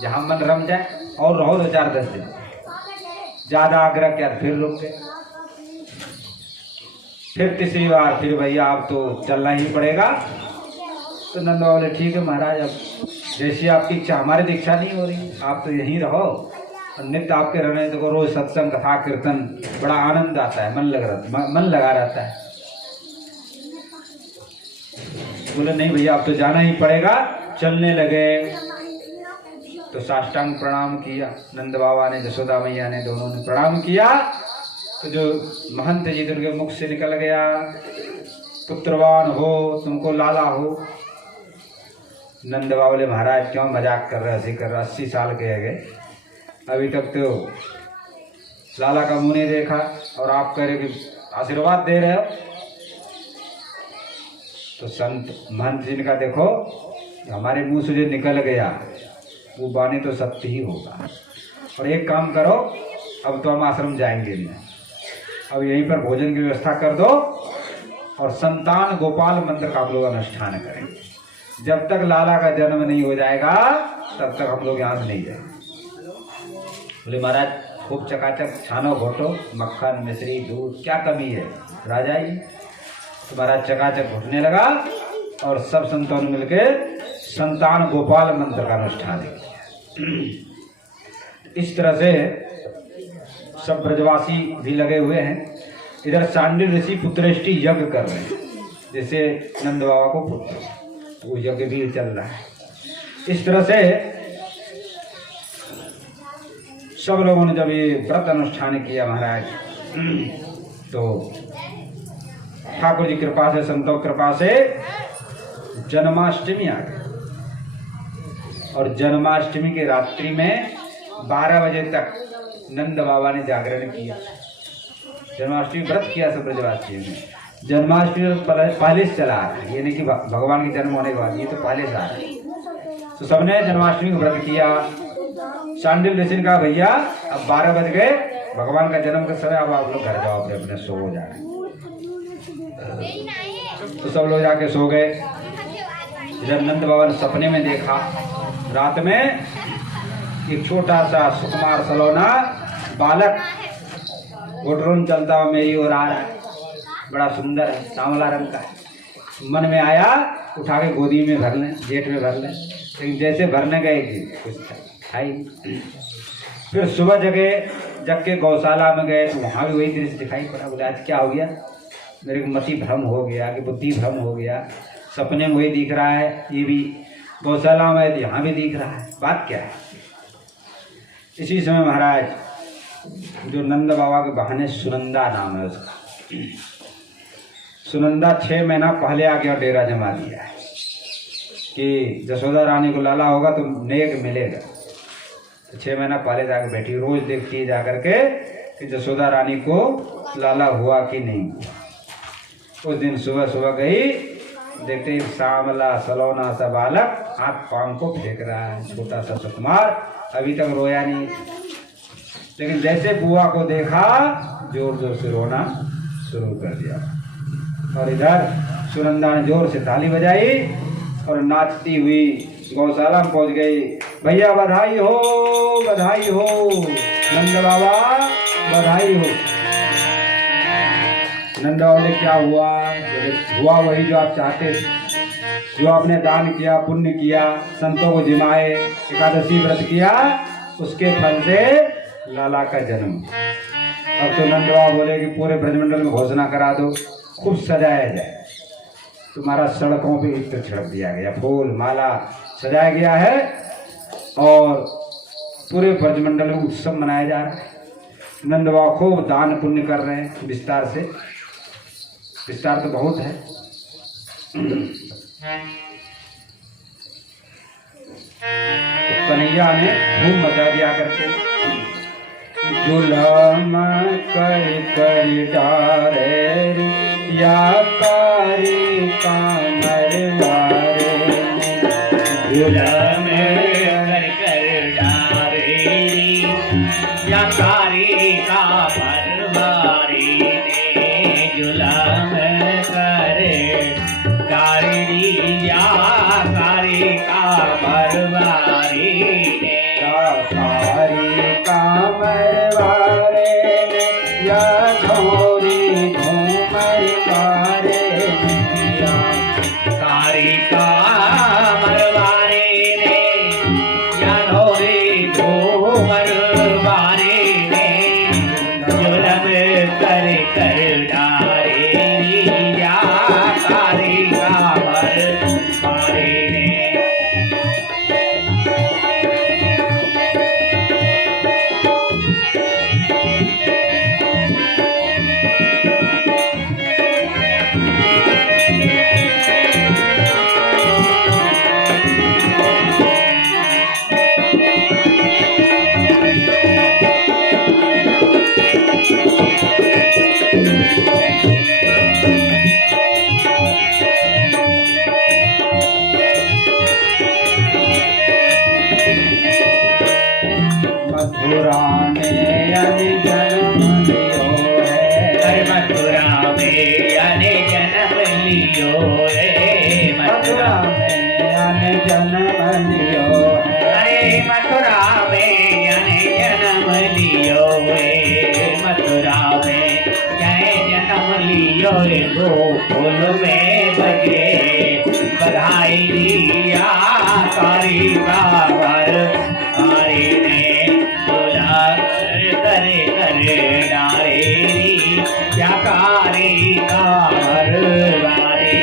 जहाँ मन रम जाए और रहो 2-4-10 दिन। ज़्यादा आग्रह किया फिर रुक गए। फिर तीसरी बार फिर भैया आप तो चलना ही पड़ेगा। तो नंद बाबा बोले ठीक है महाराज, अब जैसी आपकी इच्छा, हमारी तो इच्छा नहीं हो रही, आप तो यहीं रहो। नित्य आपके रहने तो रोज सत्संग, कथा, कीर्तन, बड़ा आनंद आता है, मन लगा रहता है। बोले नहीं भैया अब तो जाना ही पड़ेगा। चलने लगे तो साष्टांग प्रणाम किया। नंद बाबा ने, जसोदा मैया ने, दोनों ने प्रणाम किया। तो जो महंत जी, उनके मुख से निकल गया पुत्रवान हो, तुमको लाला हो। नंद बाबा बोले महाराज क्यों मजाक कर रहे, हंसी कर रहे, 80 साल के है गए, अभी तक तो लाला का मुंह नहीं देखा और आप कह रहे कि आशीर्वाद दे रहे हो। तो संत महंत जी ने कहा देखो हमारे मुंह से जो निकल गया वो बानी तो सत्य ही होगा, और एक काम करो, अब तो हम आश्रम जाएंगे नहीं, अब यहीं पर भोजन की व्यवस्था कर दो, और संतान गोपाल मंत्र का हम लोग अनुष्ठान करेंगे। जब तक लाला का जन्म नहीं हो जाएगा तब तक हम लोग यहाँ से नहीं जाएंगे। बोले महाराज खूब चकाचक छानो घोटो, मक्खन मिश्री दूध, क्या कमी है राजा जी। तो महाराज चकाचक घुटने लगा और सब संतों ने मिलकर संतान गोपाल मंत्र का अनुष्ठान किया। इस तरह से सब ब्रजवासी भी लगे हुए हैं। इधर सांडिल ऋषि पुत्रेष्टि यज्ञ कर रहे हैं, जैसे नंद बाबा को पुत्र, तो वो यज्ञ भी चल रहा है। इस तरह से सब लोगों ने जब ये व्रत अनुष्ठान किया महाराज, तो ठाकुर जी कृपा से, संतों कृपा से जन्माष्टमी आ गई। और जन्माष्टमी की रात्रि में 12 बजे तक नंद बाबा ने जागरण किया। जन्माष्टमी व्रत किया सब ब्रजवासियों ने। जन्माष्टमी पहले से चला आ रहा है, ये नहीं कि भगवान के जन्म होने के बाद, ये तो पहले से आ रहा है। तो सबने जन्माष्टमी का व्रत किया। सांडिल ऋषि ने कहा भैया अब 12 बज गए, भगवान का जन्म का समय, अब आप लोग घर जाओ, अपने अपने सो हो जाए। तो सब लोग जाके सो गए। जब नंद बाबा ने सपने में देखा रात में एक छोटा सा सुकुमार सलोना बालक घुटरुन चलता हुआ मेरी ओर आ रहा है, बड़ा सुंदर है, सांवला रंग का है। मन में आया उठा के गोदी में भर लें, जेठ में भर लें, लेकिन जैसे भरने गए कुछ था ही। फिर सुबह जग के गौशाला में गए तो वहाँ भी वही दृश्य दिखाई पड़ा। बोले आज क्या हो गया, मेरे को मति भ्रम हो गया कि बुद्धि भ्रम हो गया, सपने में वही दिख रहा है, ये भी गौशाला में यहाँ भी दिख रहा है, बात क्या है। इसी समय महाराज जो नंद बाबा के बहाने सुनंदा नाम है उसका, सुनंदा 6 महीना पहले आके और डेरा जमा दिया है कि जसोदा रानी को लाला होगा तो नेक मिलेगा। तो 6 महीना पहले जाकर बैठी, रोज देखती है जाकर के कि जसोदा रानी को लाला हुआ कि नहीं हुआ। उस दिन सुबह सुबह गई, देखते ही सांवला सलोना सा बालक हाथ पांव को फेंक रहा है, छोटा सा सुकुमार, अभी तक रोया नहीं। लेकिन जैसे बुआ को देखा जोर जोर से रोना शुरू कर दिया। और इधर सुनंदा ने जोर से ताली बजाई और नाचती हुई गौशाला में पहुंच गई। भैया बधाई हो, बधाई हो, नंद बाबा बधाई हो। नंद बाबा ने क्या हुआ, हुआ वही जो आप चाहते थे, जो आपने दान किया, पुण्य किया, संतों को जिमाए, एकादशी व्रत किया, उसके फल से लाला का जन्म। अब तो नंद बाबा बोले कि पूरे ब्रजमंडल में घोषणा करा दो, खूब सजाया जाए। तुम्हारा सड़कों पे इत्र छिड़क दिया गया, फूल माला सजाया गया है और पूरे ब्रजमंडल में उत्सव मनाया जा रहा है। नंद बाबा खूब दान पुण्य कर रहे हैं, विस्तार से, विस्तार तो बहुत है। तो कन्हैया ने धूम मचा दिया करके, जुलम कर डारे या कारी कामर वारे, जुलम कर डारे या कारी कामर वारे, जुलम कर डारे या कारी कामर वारे, कारी कामर वारे या घोरी घूमर वारे, कारी कामर वारे ने या घोरी घूमर वारे ने, जुलम कर डारे लियो रे मथुरा में आने जन्म लियो है। अरे मथुरा में आने जन्म लियो रे मथुरा में जाए जन्म लियो रे गोकुल में बजे बधाई दिया कारी बाबर कारी ने बोला करे करे डारे या कारी कामर बारे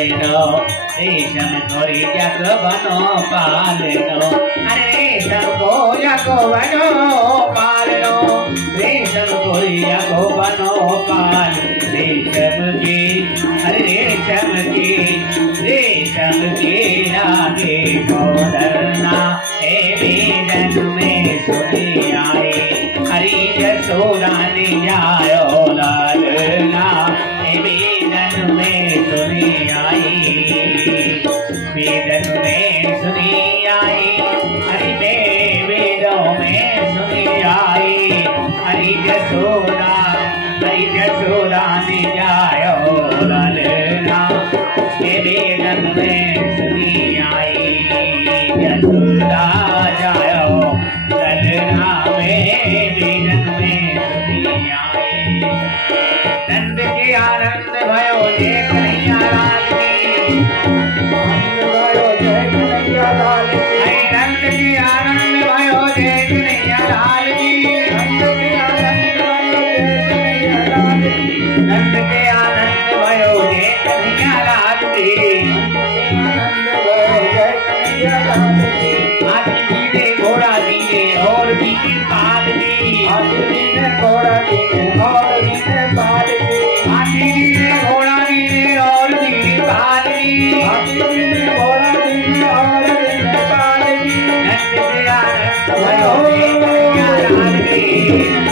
पालनो रेशम छोरी जग बनो पालनो अरे रेशम को जग बनो पालनो रेशम छोरी जग बनो पाल रेशम की अरे रेशम की रागे को धरना हे वेदन में सुनी आई हरि यशोदा ने जायो लालना हे वेदन में सुनी आई वेदन में सुनी आई हरि में वेदों में सुनी आई हरि यशोदा ने जायो लालना हे वेदन में सुनी आई यशोदा जायो ललना में वेदन में सुनी आई नंद के आनंद भयो जय कन्हैया लाल की नंद के आनंद भयो जय कन्हैया लाल की नंद के आनंद भयो जय कन्हैया लाल की हाथी दीने घोड़ा दीने और दीने पाल दी हाथी दीने घोड़ा दीने और दीने पाल दी हाथी दीने घोड़ा दीने और दीने पाल दी हाथी दीने घोड़ा दीने और दीने पाल दी नंद के आनंद भयो जय कन्हैया लाल की नंद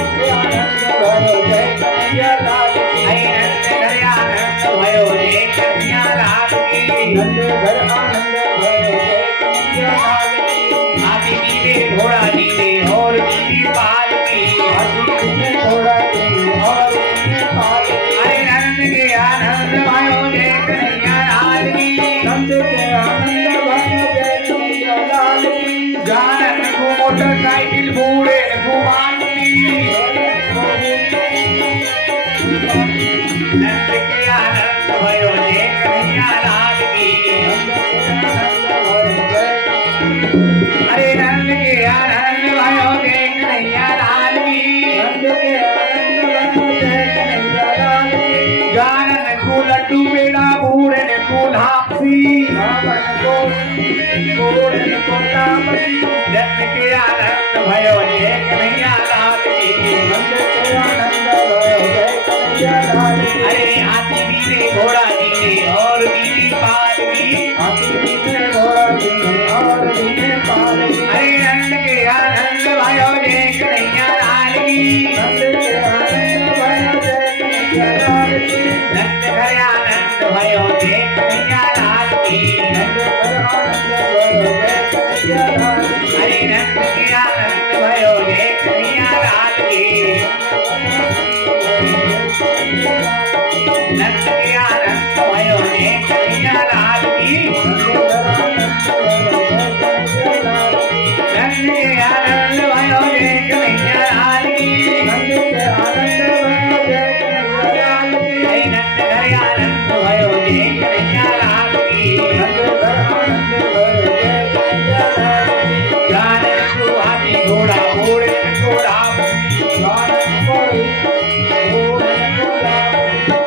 के आनंद भयो जय कन्हैया लाल की नंद घर आनंद भयो जय कन्हैया लाल की हाथी दीने घोड़ा दीने और दीने पाल की हाथी दीने घोड़ा दीने और दीने पाल की अरे नंद के आनंद भयो जय कन्हैया लाल की नंद के आनंद भयो जय कन्हैया लाल की जानन को मोटरसाइकिल बूढ़े को मारुति नंद के आनंद भयो जय कन्हैया लाल की अरे नंद के आनंद भयो जय कन्हैया लाल की नंद के आनंद भयो जय कन्हैया लाल की जानन को लड्डू पेड़ा बूढ़े को लापसी नंद के आनंद भयो जय कन्हैया लाल की नंद के आनंद भयो जय कन्हैया लाल की अरे हाथी दीने घोड़ा दीने और दीने पाल की हाथी दीने घोड़ा दीने और दीने पाल की अरे नंद के आनंद भयो जय कन्हैया लाल की नंद के आनंद भयो जय कन्हैया लाल की नंद के आनंद भयो जय कन्हैया लाल की नंद के आनंद भयो जय कन्हैया लाल की अरे नंद के आनंद भयो जय कन्हैया लाल की नंद के आनंद भयो जय कन्हैया लाल की नंद के आनंद भयो जय कन्हैया लाल की नंद के आनंद भयो जय कन्हैया लाल की नंद के आनंद भयो जय कन्हैया लाल की नंद के आनंद भयो जय कन्हैया लाल की जानन को हाथी घोड़ा घोड़े घोड़ा जानन को घोड़े घोड़ा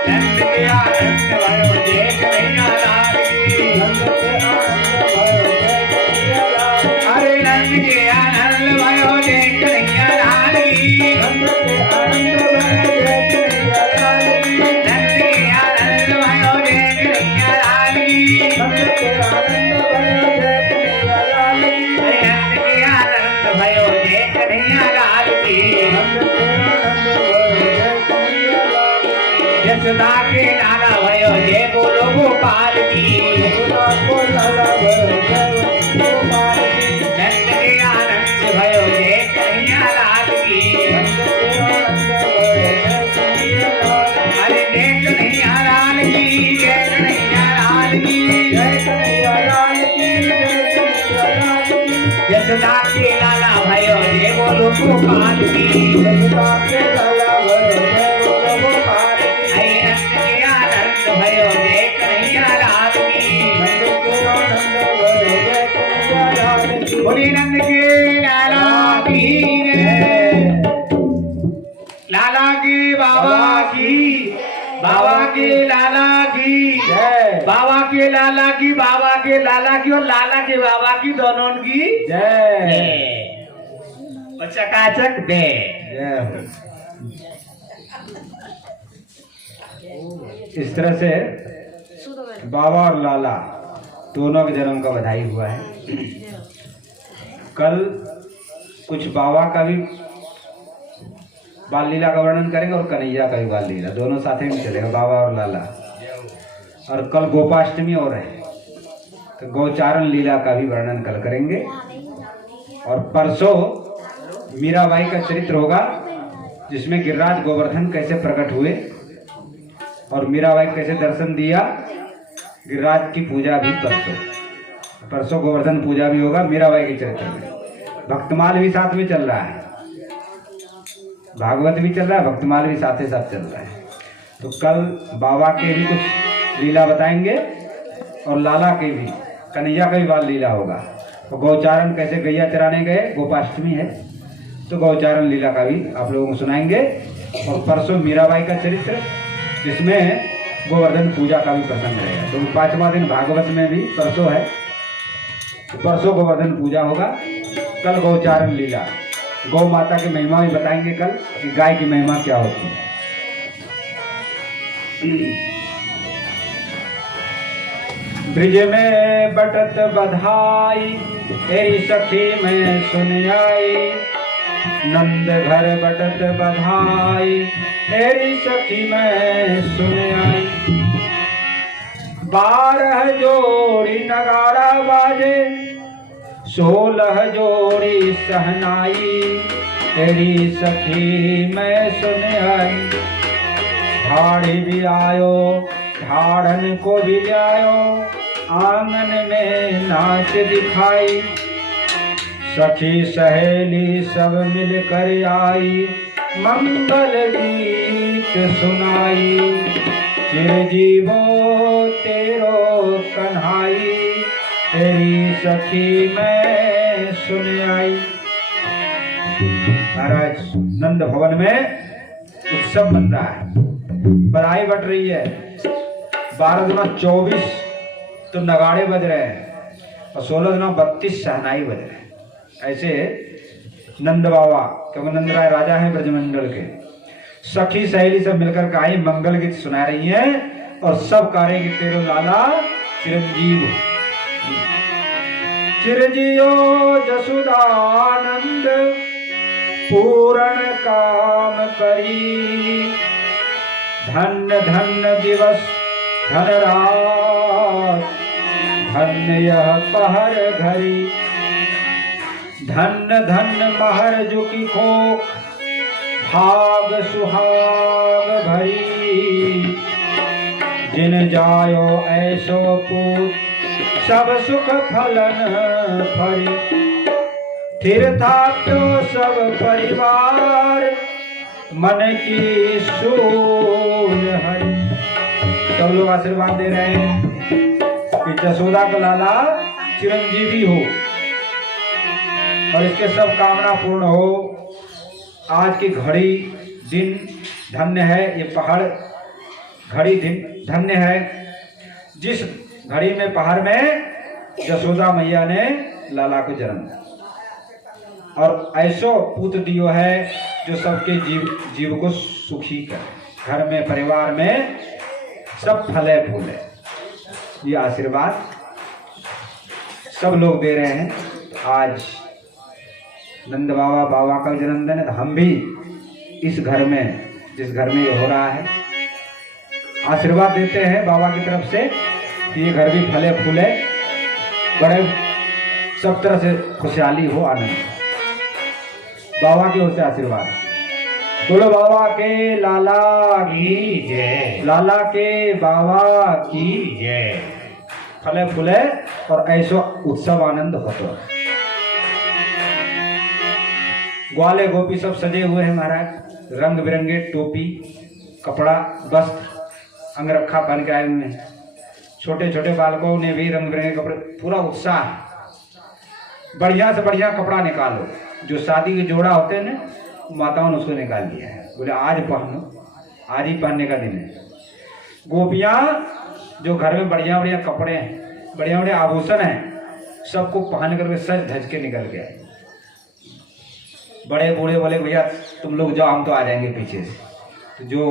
नंद के आनंद भयो जय कन्हैया लाल की नंद के आनंद भयो जय कन्हैया लाल अरे नंद के आनंद भयो जय कन्हैया लाल की नंद के आनंद भयो जय कन्हैया लाल की नंद के आनंद भयो जय कन्हैया लाल की नंद के आनंद भयो जय कन्हैया लाल की अरे नंद के आनंद भयो जय कन्हैया लाल की नंद के आनंद भयो जय कन्हैया लाल की यशोदा के लाला भयो जय बोलो गोपाल की यशोदा को लाला भयो जय गोपाल की नंद के आनंद भयो जय कन्हैया लाल की नंद के आनंद भयो जय कन्हैया लाल अरे जय कन्हैया लाल की जय कन्हैया लाल की जय कन्हैया लाल की जय कन्हैया लाल की यशोदा के लाला भयो जय बोलो गोपाल की यशोदा के लाला भयो जय बोलो गोपाल की नंद के आनंद भयो जय कन्हैया लाल की नंद के आनंद भयो जय कन्हैया लाल की बोले नंद के लाला की लाला की बाबा की बाबा के लाला की बाबा के लाला की, बाबा के लाला की और लाला के बाबा की, दोनों की जय और चकाचक दे। जय हो। इस तरह से बाबा और लाला दोनों के जन्म का बधाई हुआ है। कल कुछ बाबा का भी बाल लीला का वर्णन करेंगे और कन्हैया का भी बाल लीला, दोनों साथ में चलेगा, बाबा और लाला। और कल गोपाष्टमी और है तो गौचारण लीला का भी वर्णन कल करेंगे। और परसों मीराबाई का चरित्र होगा जिसमें गिरिराज गोवर्धन कैसे प्रकट हुए और मीराबाई कैसे दर्शन दिया। गिरिराज की पूजा भी परसों गोवर्धन पूजा भी होगा मीराबाई के चरित्र में। भक्तमाल भी साथ में चल रहा है, भागवत भी चल रहा है, भक्तमाल भी साथ ही साथ चल रहा है। तो कल बाबा के भी कुछ लीला बताएंगे और लाला के भी, कन्हैया का भी बाल लीला होगा। तो गौचारण कैसे गैया चराने गए, गोपाष्टमी है तो गौचारण लीला का भी आप लोगों को सुनाएंगे। और परसों मीराबाई का चरित्र जिसमें गोवर्धन पूजा का भी प्रसंग रहेगा। तो 5वां दिन भागवत में भी परसों है, तो परसों गोवर्धन पूजा होगा। कल गौचारण लीला, गौ माता की महिमा भी बताएंगे कल कि गाय की महिमा क्या होती है। ब्रिज में बटत बधाई तेरी सखी में सुन आई, नंद घर बटत बधाई तेरी सखी में सुन आई। 12 जोड़ी नगाड़ा बाजे 16 जोड़ी सहनाई तेरी सखी में सुन आई। झाड़ी भी आयो झाड़न को भी लायो, आंगन में नाच दिखाई। सखी सहेली सब मिलकर आई, मंगल गीत सुनाई। चिरजीवो तेरो कन्हाई तेरी सखी में सुन आई। महाराज नंद भवन में उत्सव बन रहा है, बधाई बट रही है। 12 दुना 24 तो नगाड़े बज रहे हैं और 16 दुना 32 शहनाई बज रहे हैं। ऐसे नंद बाबा, क्योंकि नंद राय राजा हैं ब्रजमंडल के, सखी सहेली सब मिलकर के आई, मंगल गीत सुना रही हैं और सब कह रहे हैं कि तेरो लाला चिरंजीव। चिरजियो जसुदानंद पूर्ण काम करी। धन्य धन्य दिवस धन रात धन्य यह पहर घड़ी। धन्य धन्य महर जुकी खोक भाग सुहाग भरी। जिन जायो ऐसो पूत सब सुख फलन फरी। फिर थाप्यो सब परिवार मन की सूझ हरी। सब लोग आशीर्वाद दे रहे हैं कि जसोदा का लाला चिरंजीवी हो और इसके सब कामना पूर्ण हो। आज की घड़ी दिन धन्य है, ये पहाड़ घड़ी दिन धन्य है जिस घड़ी में पहाड़ में जसोदा मैया ने लाला को जन्म दिया। और ऐसो पुत्र दियो है जो सबके जीव को सुखी करे, घर में परिवार में सब फले फूले। ये आशीर्वाद सब लोग दे रहे हैं। आज नंद बाबा का जन्मदिन है तो हम भी इस घर में, जिस घर में ये हो रहा है, आशीर्वाद देते हैं बाबा की तरफ से कि ये घर भी फले फूले, बड़े सब तरह से खुशहाली हो, आनंद। बाबा की ओर से आशीर्वाद। बोलो बाबा के लाला की जय, लाला के बाबा की जय। फले फूले और ऐसो उत्सव आनंद होतो। ग्वाले गोपी सब सजे हुए हैं महाराज, रंग बिरंगे टोपी कपड़ा वस्त्र अंगरखा पहन के आए हुए हैं। छोटे छोटे बालकों ने भी रंग बिरंगे कपड़े, पूरा उत्साह। बढ़िया से बढ़िया कपड़ा निकालो, जो शादी के जोड़ा होते हैं ना, माताओं ने उसको निकाल लिया है, बोले आज पहनो, आज ही पहनने का दिन है। गोपियां जो घर में बढ़िया बढ़िया कपड़े हैं, बढ़िया बढ़िया आभूषण हैं, सबको पहन करके सज धज के निकल गया। बड़े बूढ़े बोले भैया तुम लोग जाओ, हम तो आ जाएंगे पीछे से। तो जो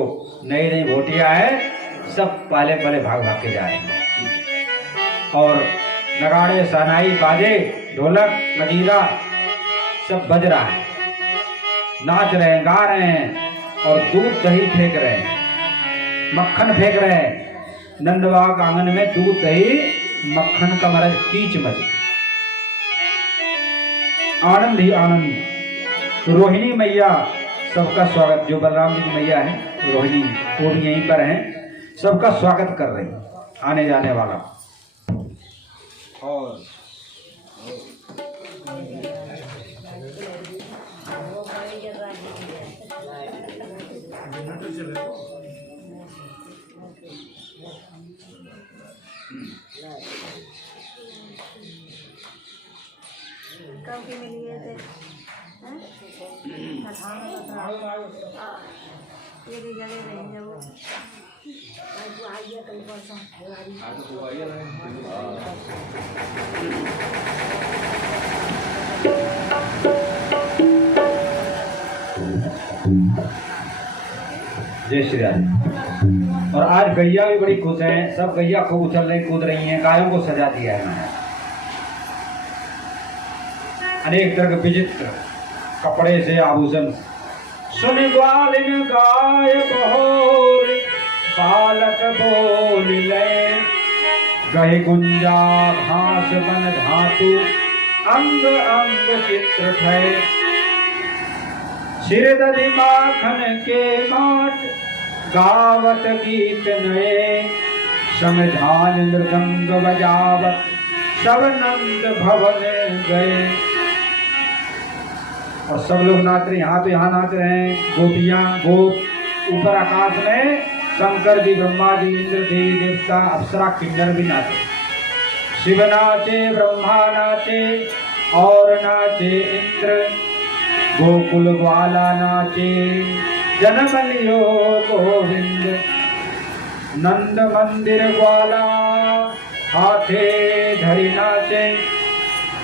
नई नई भोटिया है सब पहले पहले भाग भाग के जा रहे हैं, और नगाड़े सनाई बाजे ढोलक मजीरा सब बज रहा है, नाच रहे हैं, गा रहे हैं, और दूध दही फेंक रहे हैं, मक्खन फेंक रहे हैं। नंदबाग आंगन में दूध दही मक्खन का मरज कीच मच, आनंद ही आनंद। रोहिणी मैया सबका स्वागत, जो बलराम जी की मैया है रोहिणी, वो भी यहीं पर हैं, सबका स्वागत कर रही आने जाने वाला। और कब के मिलिए थे ये भी जगह रहेंगे वो आइए कल परसों जय श्री राम। और आज गैया भी बड़ी खुश हैं, सब गैया खूब उछल रही कूद रही हैं, गायों को सजा दिया है मैंने, अनेक तरह के विचित्र कपड़े से आभूषण। सुन ग्वालिन गाय बहोर बालक बोल ले, गहे गुंजा घास बन धातु अंग अंग चित्र ठय। सिर दधि माखन के माट गावत गीत नए, समझान मृदंग बजावत सब नंद भवन गए। और सब लोग नाच रहे, यहाँ तो यहाँ नाच रहे हैं गोपियाँ गोप। ऊपर आकाश में शंकर जी, ब्रह्मा जी, इंद्र, देवी देवता, अप्सरा, किन्नर भी नाचे। शिव नाचे, ब्रह्मा नाचे, और नाचे इंद्र। गोकुल ग्वाला नाचे, जन्म लियो गोविंद। नंद मंदिर ग्वाला हाथे धरि नाचे,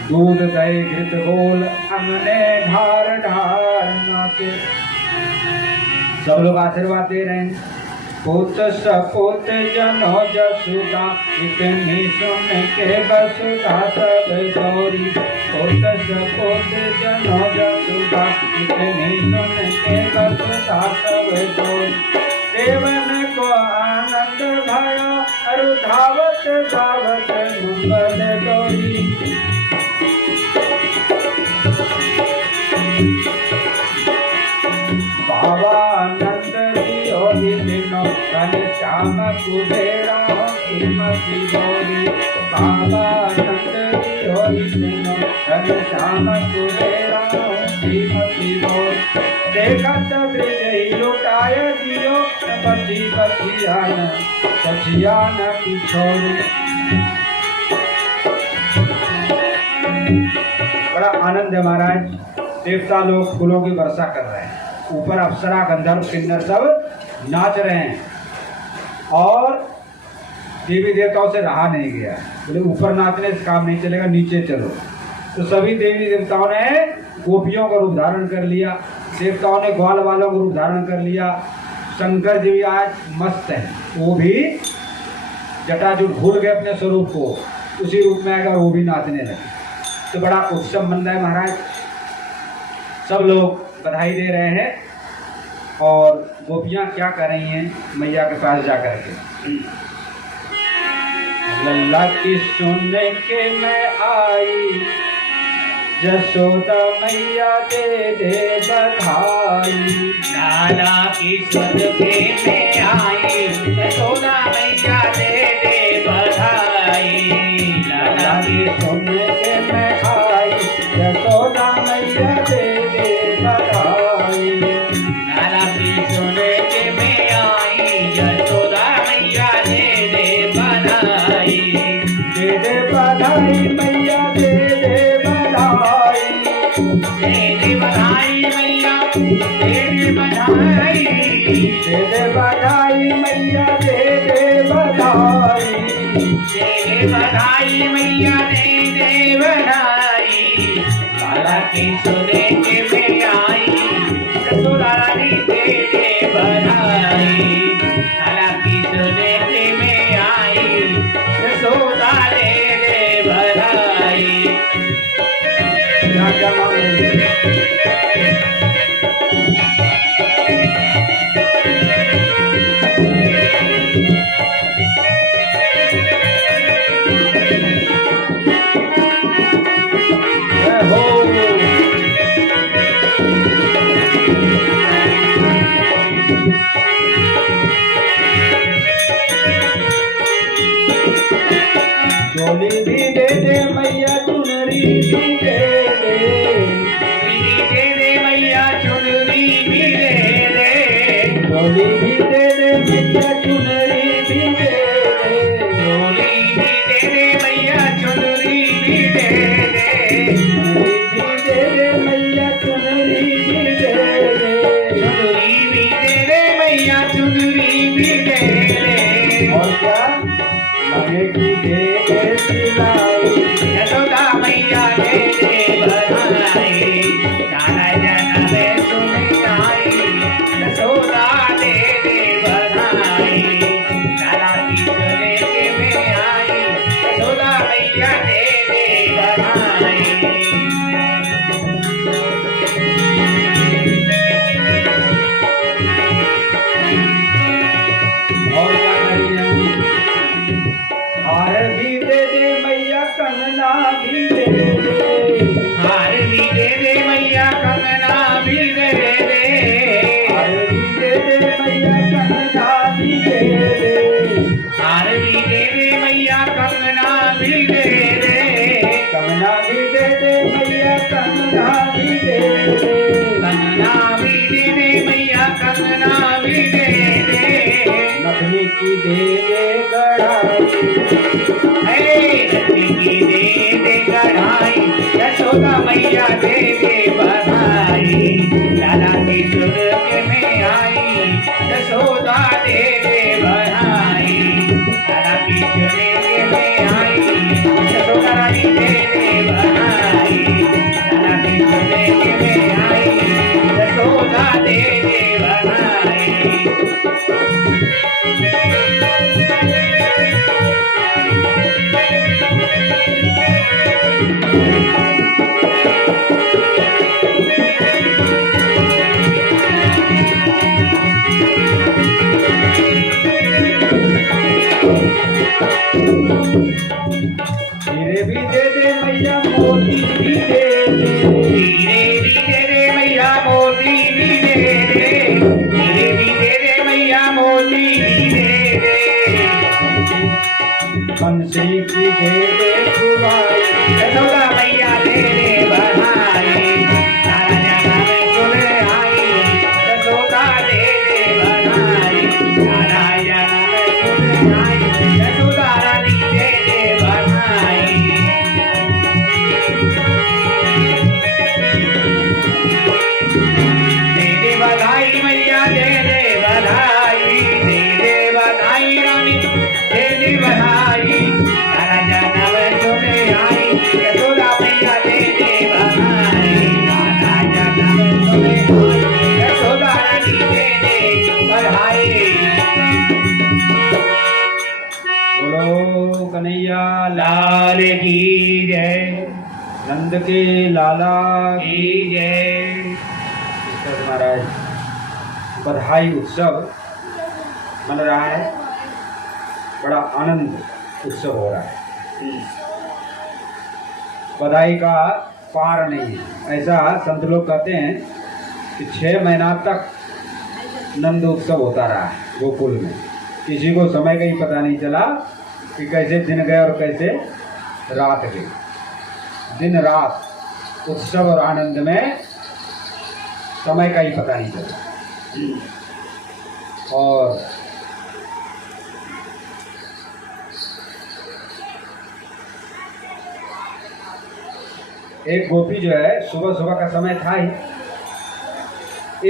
दूध दही घृत बोल अंगने ढार ढार नाचे। सब लोग आशीर्वाद दे रहे हैं। पुत सपुत जनो जसुदा, इतनी सुन के बसुदा सब गौरी। पुत सपुत जनो जसुदा, इतनी सुन के बसुदा सब गौरी। देवन को आनंद भयो, अरु धावत धावत मंगल गौरी। बाबा नंद दियो दिनो, घन श्याम कुबेरा श्रीमती गौरी। बाबा नंद दियो दिनो, घन श्याम कुबेरा श्रीमती गौरी। देखत ब्रज लुटाय दियो, बची बचियान बचियान की छोरी। बड़ा आनंद है महाराज। देवता लोग फूलों की वर्षा कर रहे हैं, ऊपर अप्सरा गंधर्व किन्नर सब नाच रहे हैं, और देवी देवताओं से रहा नहीं गया। बोले ऊपर नाचने से काम नहीं चलेगा, नीचे चलो। तो सभी देवी देवताओं ने गोपियों का रूप धारण कर लिया, देवताओं ने ग्वाल वालों का रूप धारण कर लिया। शंकर जी भी आज मस्त हैं, वो भी जटाजूट भूल गए अपने स्वरूप को, उसी रूप में आएगा वो भी नाचने लगे। तो बड़ा उत्सव मन रहा है महाराज। सब लोग बधाई दे रहे हैं, और गोपियाँ क्या कर रही हैं मैया के पास जाकर के। लल्ला की सुन के मैं आई, जसोदा मैया दे दे बधाई। लाला की सुन के मैं आई, जसोदा मैया दे दे बधाई। लाला की सुन के मैं आई, जसोदा मैया दे दे बधाई। लाला की सुन के मैं आई, जसोदा मैया दे दे बधाई। दे दे बधाई मैया दे दे बधाई। दे दे बधाई मैया दे दे बधाई। दे दे बधाई मैया दे दे बधाई। बधाई, दे दे बधाई मैया दे दे बधाई, लाला की सुने के में आई, यशोदा रानी दे दे बधाई, लाला की सुने के में आई, यशोदा दे दे बधाई। क्या क्या मांगे? जय हो। चोली भी दे दे मैया, चुनरी भी दे दे, दे दे मैया चुनरी भी दे दे, चोली भी दे दे मैया, चुनरी भी दे दे, चोली भी दे दे मैया चुनरी भी दे दे, चुनरी भी दे दे मैया, चुनरी भी दे दे, चुनरी भी दे दे मैया चुनरी भी दे दे। और क्या लगे की दे दे सिलाई, यशोदा मैया दे दे बधाई, लाला जन्म में सुने आई, यशोदा दे दे बधाई, लाला की सुने के में आई, यशोदा मैया दे दे बधाई। और क्या करिए? हार भी दे दे मैया, कंगना भी दे दे, हार भी दे दे मैया कंगना भी दे दे, हार भी दे दे मैया, कंगना भी दे दे, हार भी दे दे मैया कंगना भी दे दे, कंगना भी दे दे मैया, कंगना भी दे दे, कंगना भी दे दे मैया कंगना भी दे दे, नथनी की दे दे गढ़ाई, रत्नी की दे दे कढ़ाई, यशोदा मैया दे दे बधाई, लाला की सुर के में आई, यशोदा दे दे बधाई, लाला की सुर के में आई, यशोदा रानी दे दे बधाई, लाला की सुर के में आई, यशोदा दे दे बधाई। हीरे भी दे दे मैया, मोती भी दे दे, हीरे भी दे दे मैया मोती भी दे दे, हीरे भी दे दे मैया मोती भी दे दे, बंसी की दे दे खुबाई, यशोदा मैया दे दे बधाई, लाला जन्म में सुने आई, यशोदा दे दे बधाई, लाला जन्म में सुने आई, यशोदा रानी दे दे बधाई। दे दे बधाई मैया दे दे बधाई, दे दे बधाई रानी दे दे बधाई, लाला जन्म सुने आई, यशोदा मैया दे दे बधाई, लाला जन्म सुने आई, यशोदा रानी दे दे बधाई। बोलो कन्हैया लाल की जय, नंद के लाला की जय। कृष्ण महाराज बधाई उत्सव मन रहा है, बड़ा आनंद उत्सव हो रहा है। बधाई का पार नहीं है। ऐसा संत लोग कहते हैं कि 6 महीना तक नंद उत्सव होता रहा है गोकुल में। किसी को समय का ही पता नहीं चला कि कैसे दिन गए और कैसे रात गई। दिन रात उत्सव और आनंद में समय का ही पता नहीं चला। और एक गोपी जो है, सुबह सुबह का समय था ही,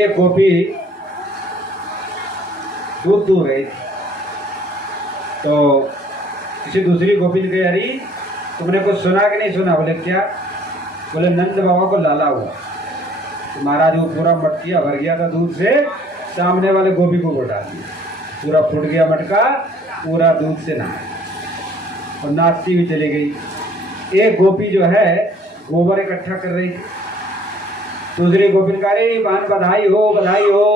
एक गोपी दूध दूह रही थी। तो किसी दूसरी गोपी ने कही, अरे तुमने कुछ सुना कि नहीं सुना? बोले क्या? बोले नंद बाबा को लाला हुआ। तो महाराज वो पूरा मटकिया भर गया था दूध से, सामने वाले गोपी को घोटा दिया, पूरा फूट गया मटका, पूरा दूध से नहा और नाचती हुई चली गई। एक गोपी जो है गोबर इकट्ठा कर रही थी, दूसरी गोपी ने कहा, अरे बहन बधाई हो, बधाई हो।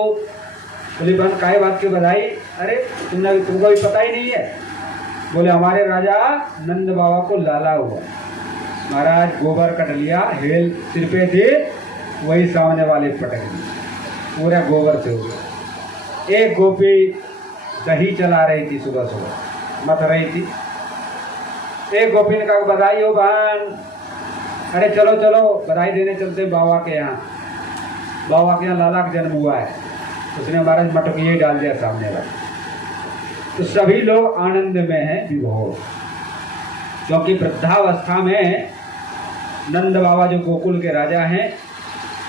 बोली बहन काहे बात की बधाई? अरे तुमको भी पता ही नहीं है। बोले हमारे राजा नंद बाबा को लाला हुआ। महाराज गोबर कट लिया, हेल सिर पे थे, वही सामने वाले पटक दिए, पूरा गोबर से हो गया। एक गोपी दही चला रही थी, सुबह सुबह मत रही थी। एक गोपी ने कहा बधाई हो बहन, अरे चलो चलो बधाई देने चलते बाबा के यहाँ। बाबा के यहाँ लाला का जन्म हुआ है। उसने महाराज मटकिए डाल दिया सामने वाले। तो सभी लोग आनंद में हैं, विभोर, क्योंकि वृद्धावस्था में नंद बाबा जो गोकुल के राजा हैं,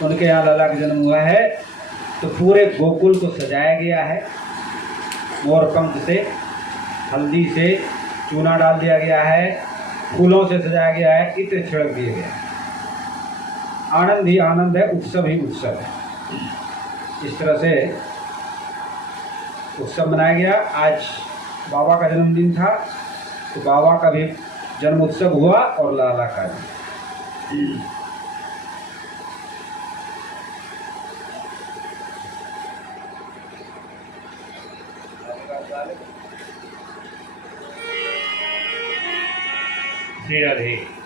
उनके यहाँ लाला का जन्म हुआ है। तो पूरे गोकुल को सजाया गया है, मोरपंख से, हल्दी से चूना डाल दिया गया है, फूलों से सजाया गया है, इत्र छिड़क दिए गए हैं। आनंद ही आनंद है, उत्सव ही उत्सव है। इस तरह से उत्सव मनाया गया। आज बाबा का जन्मदिन था, तो बाबा का भी जन्म उत्सव हुआ और लाला का भी। श्री राधे।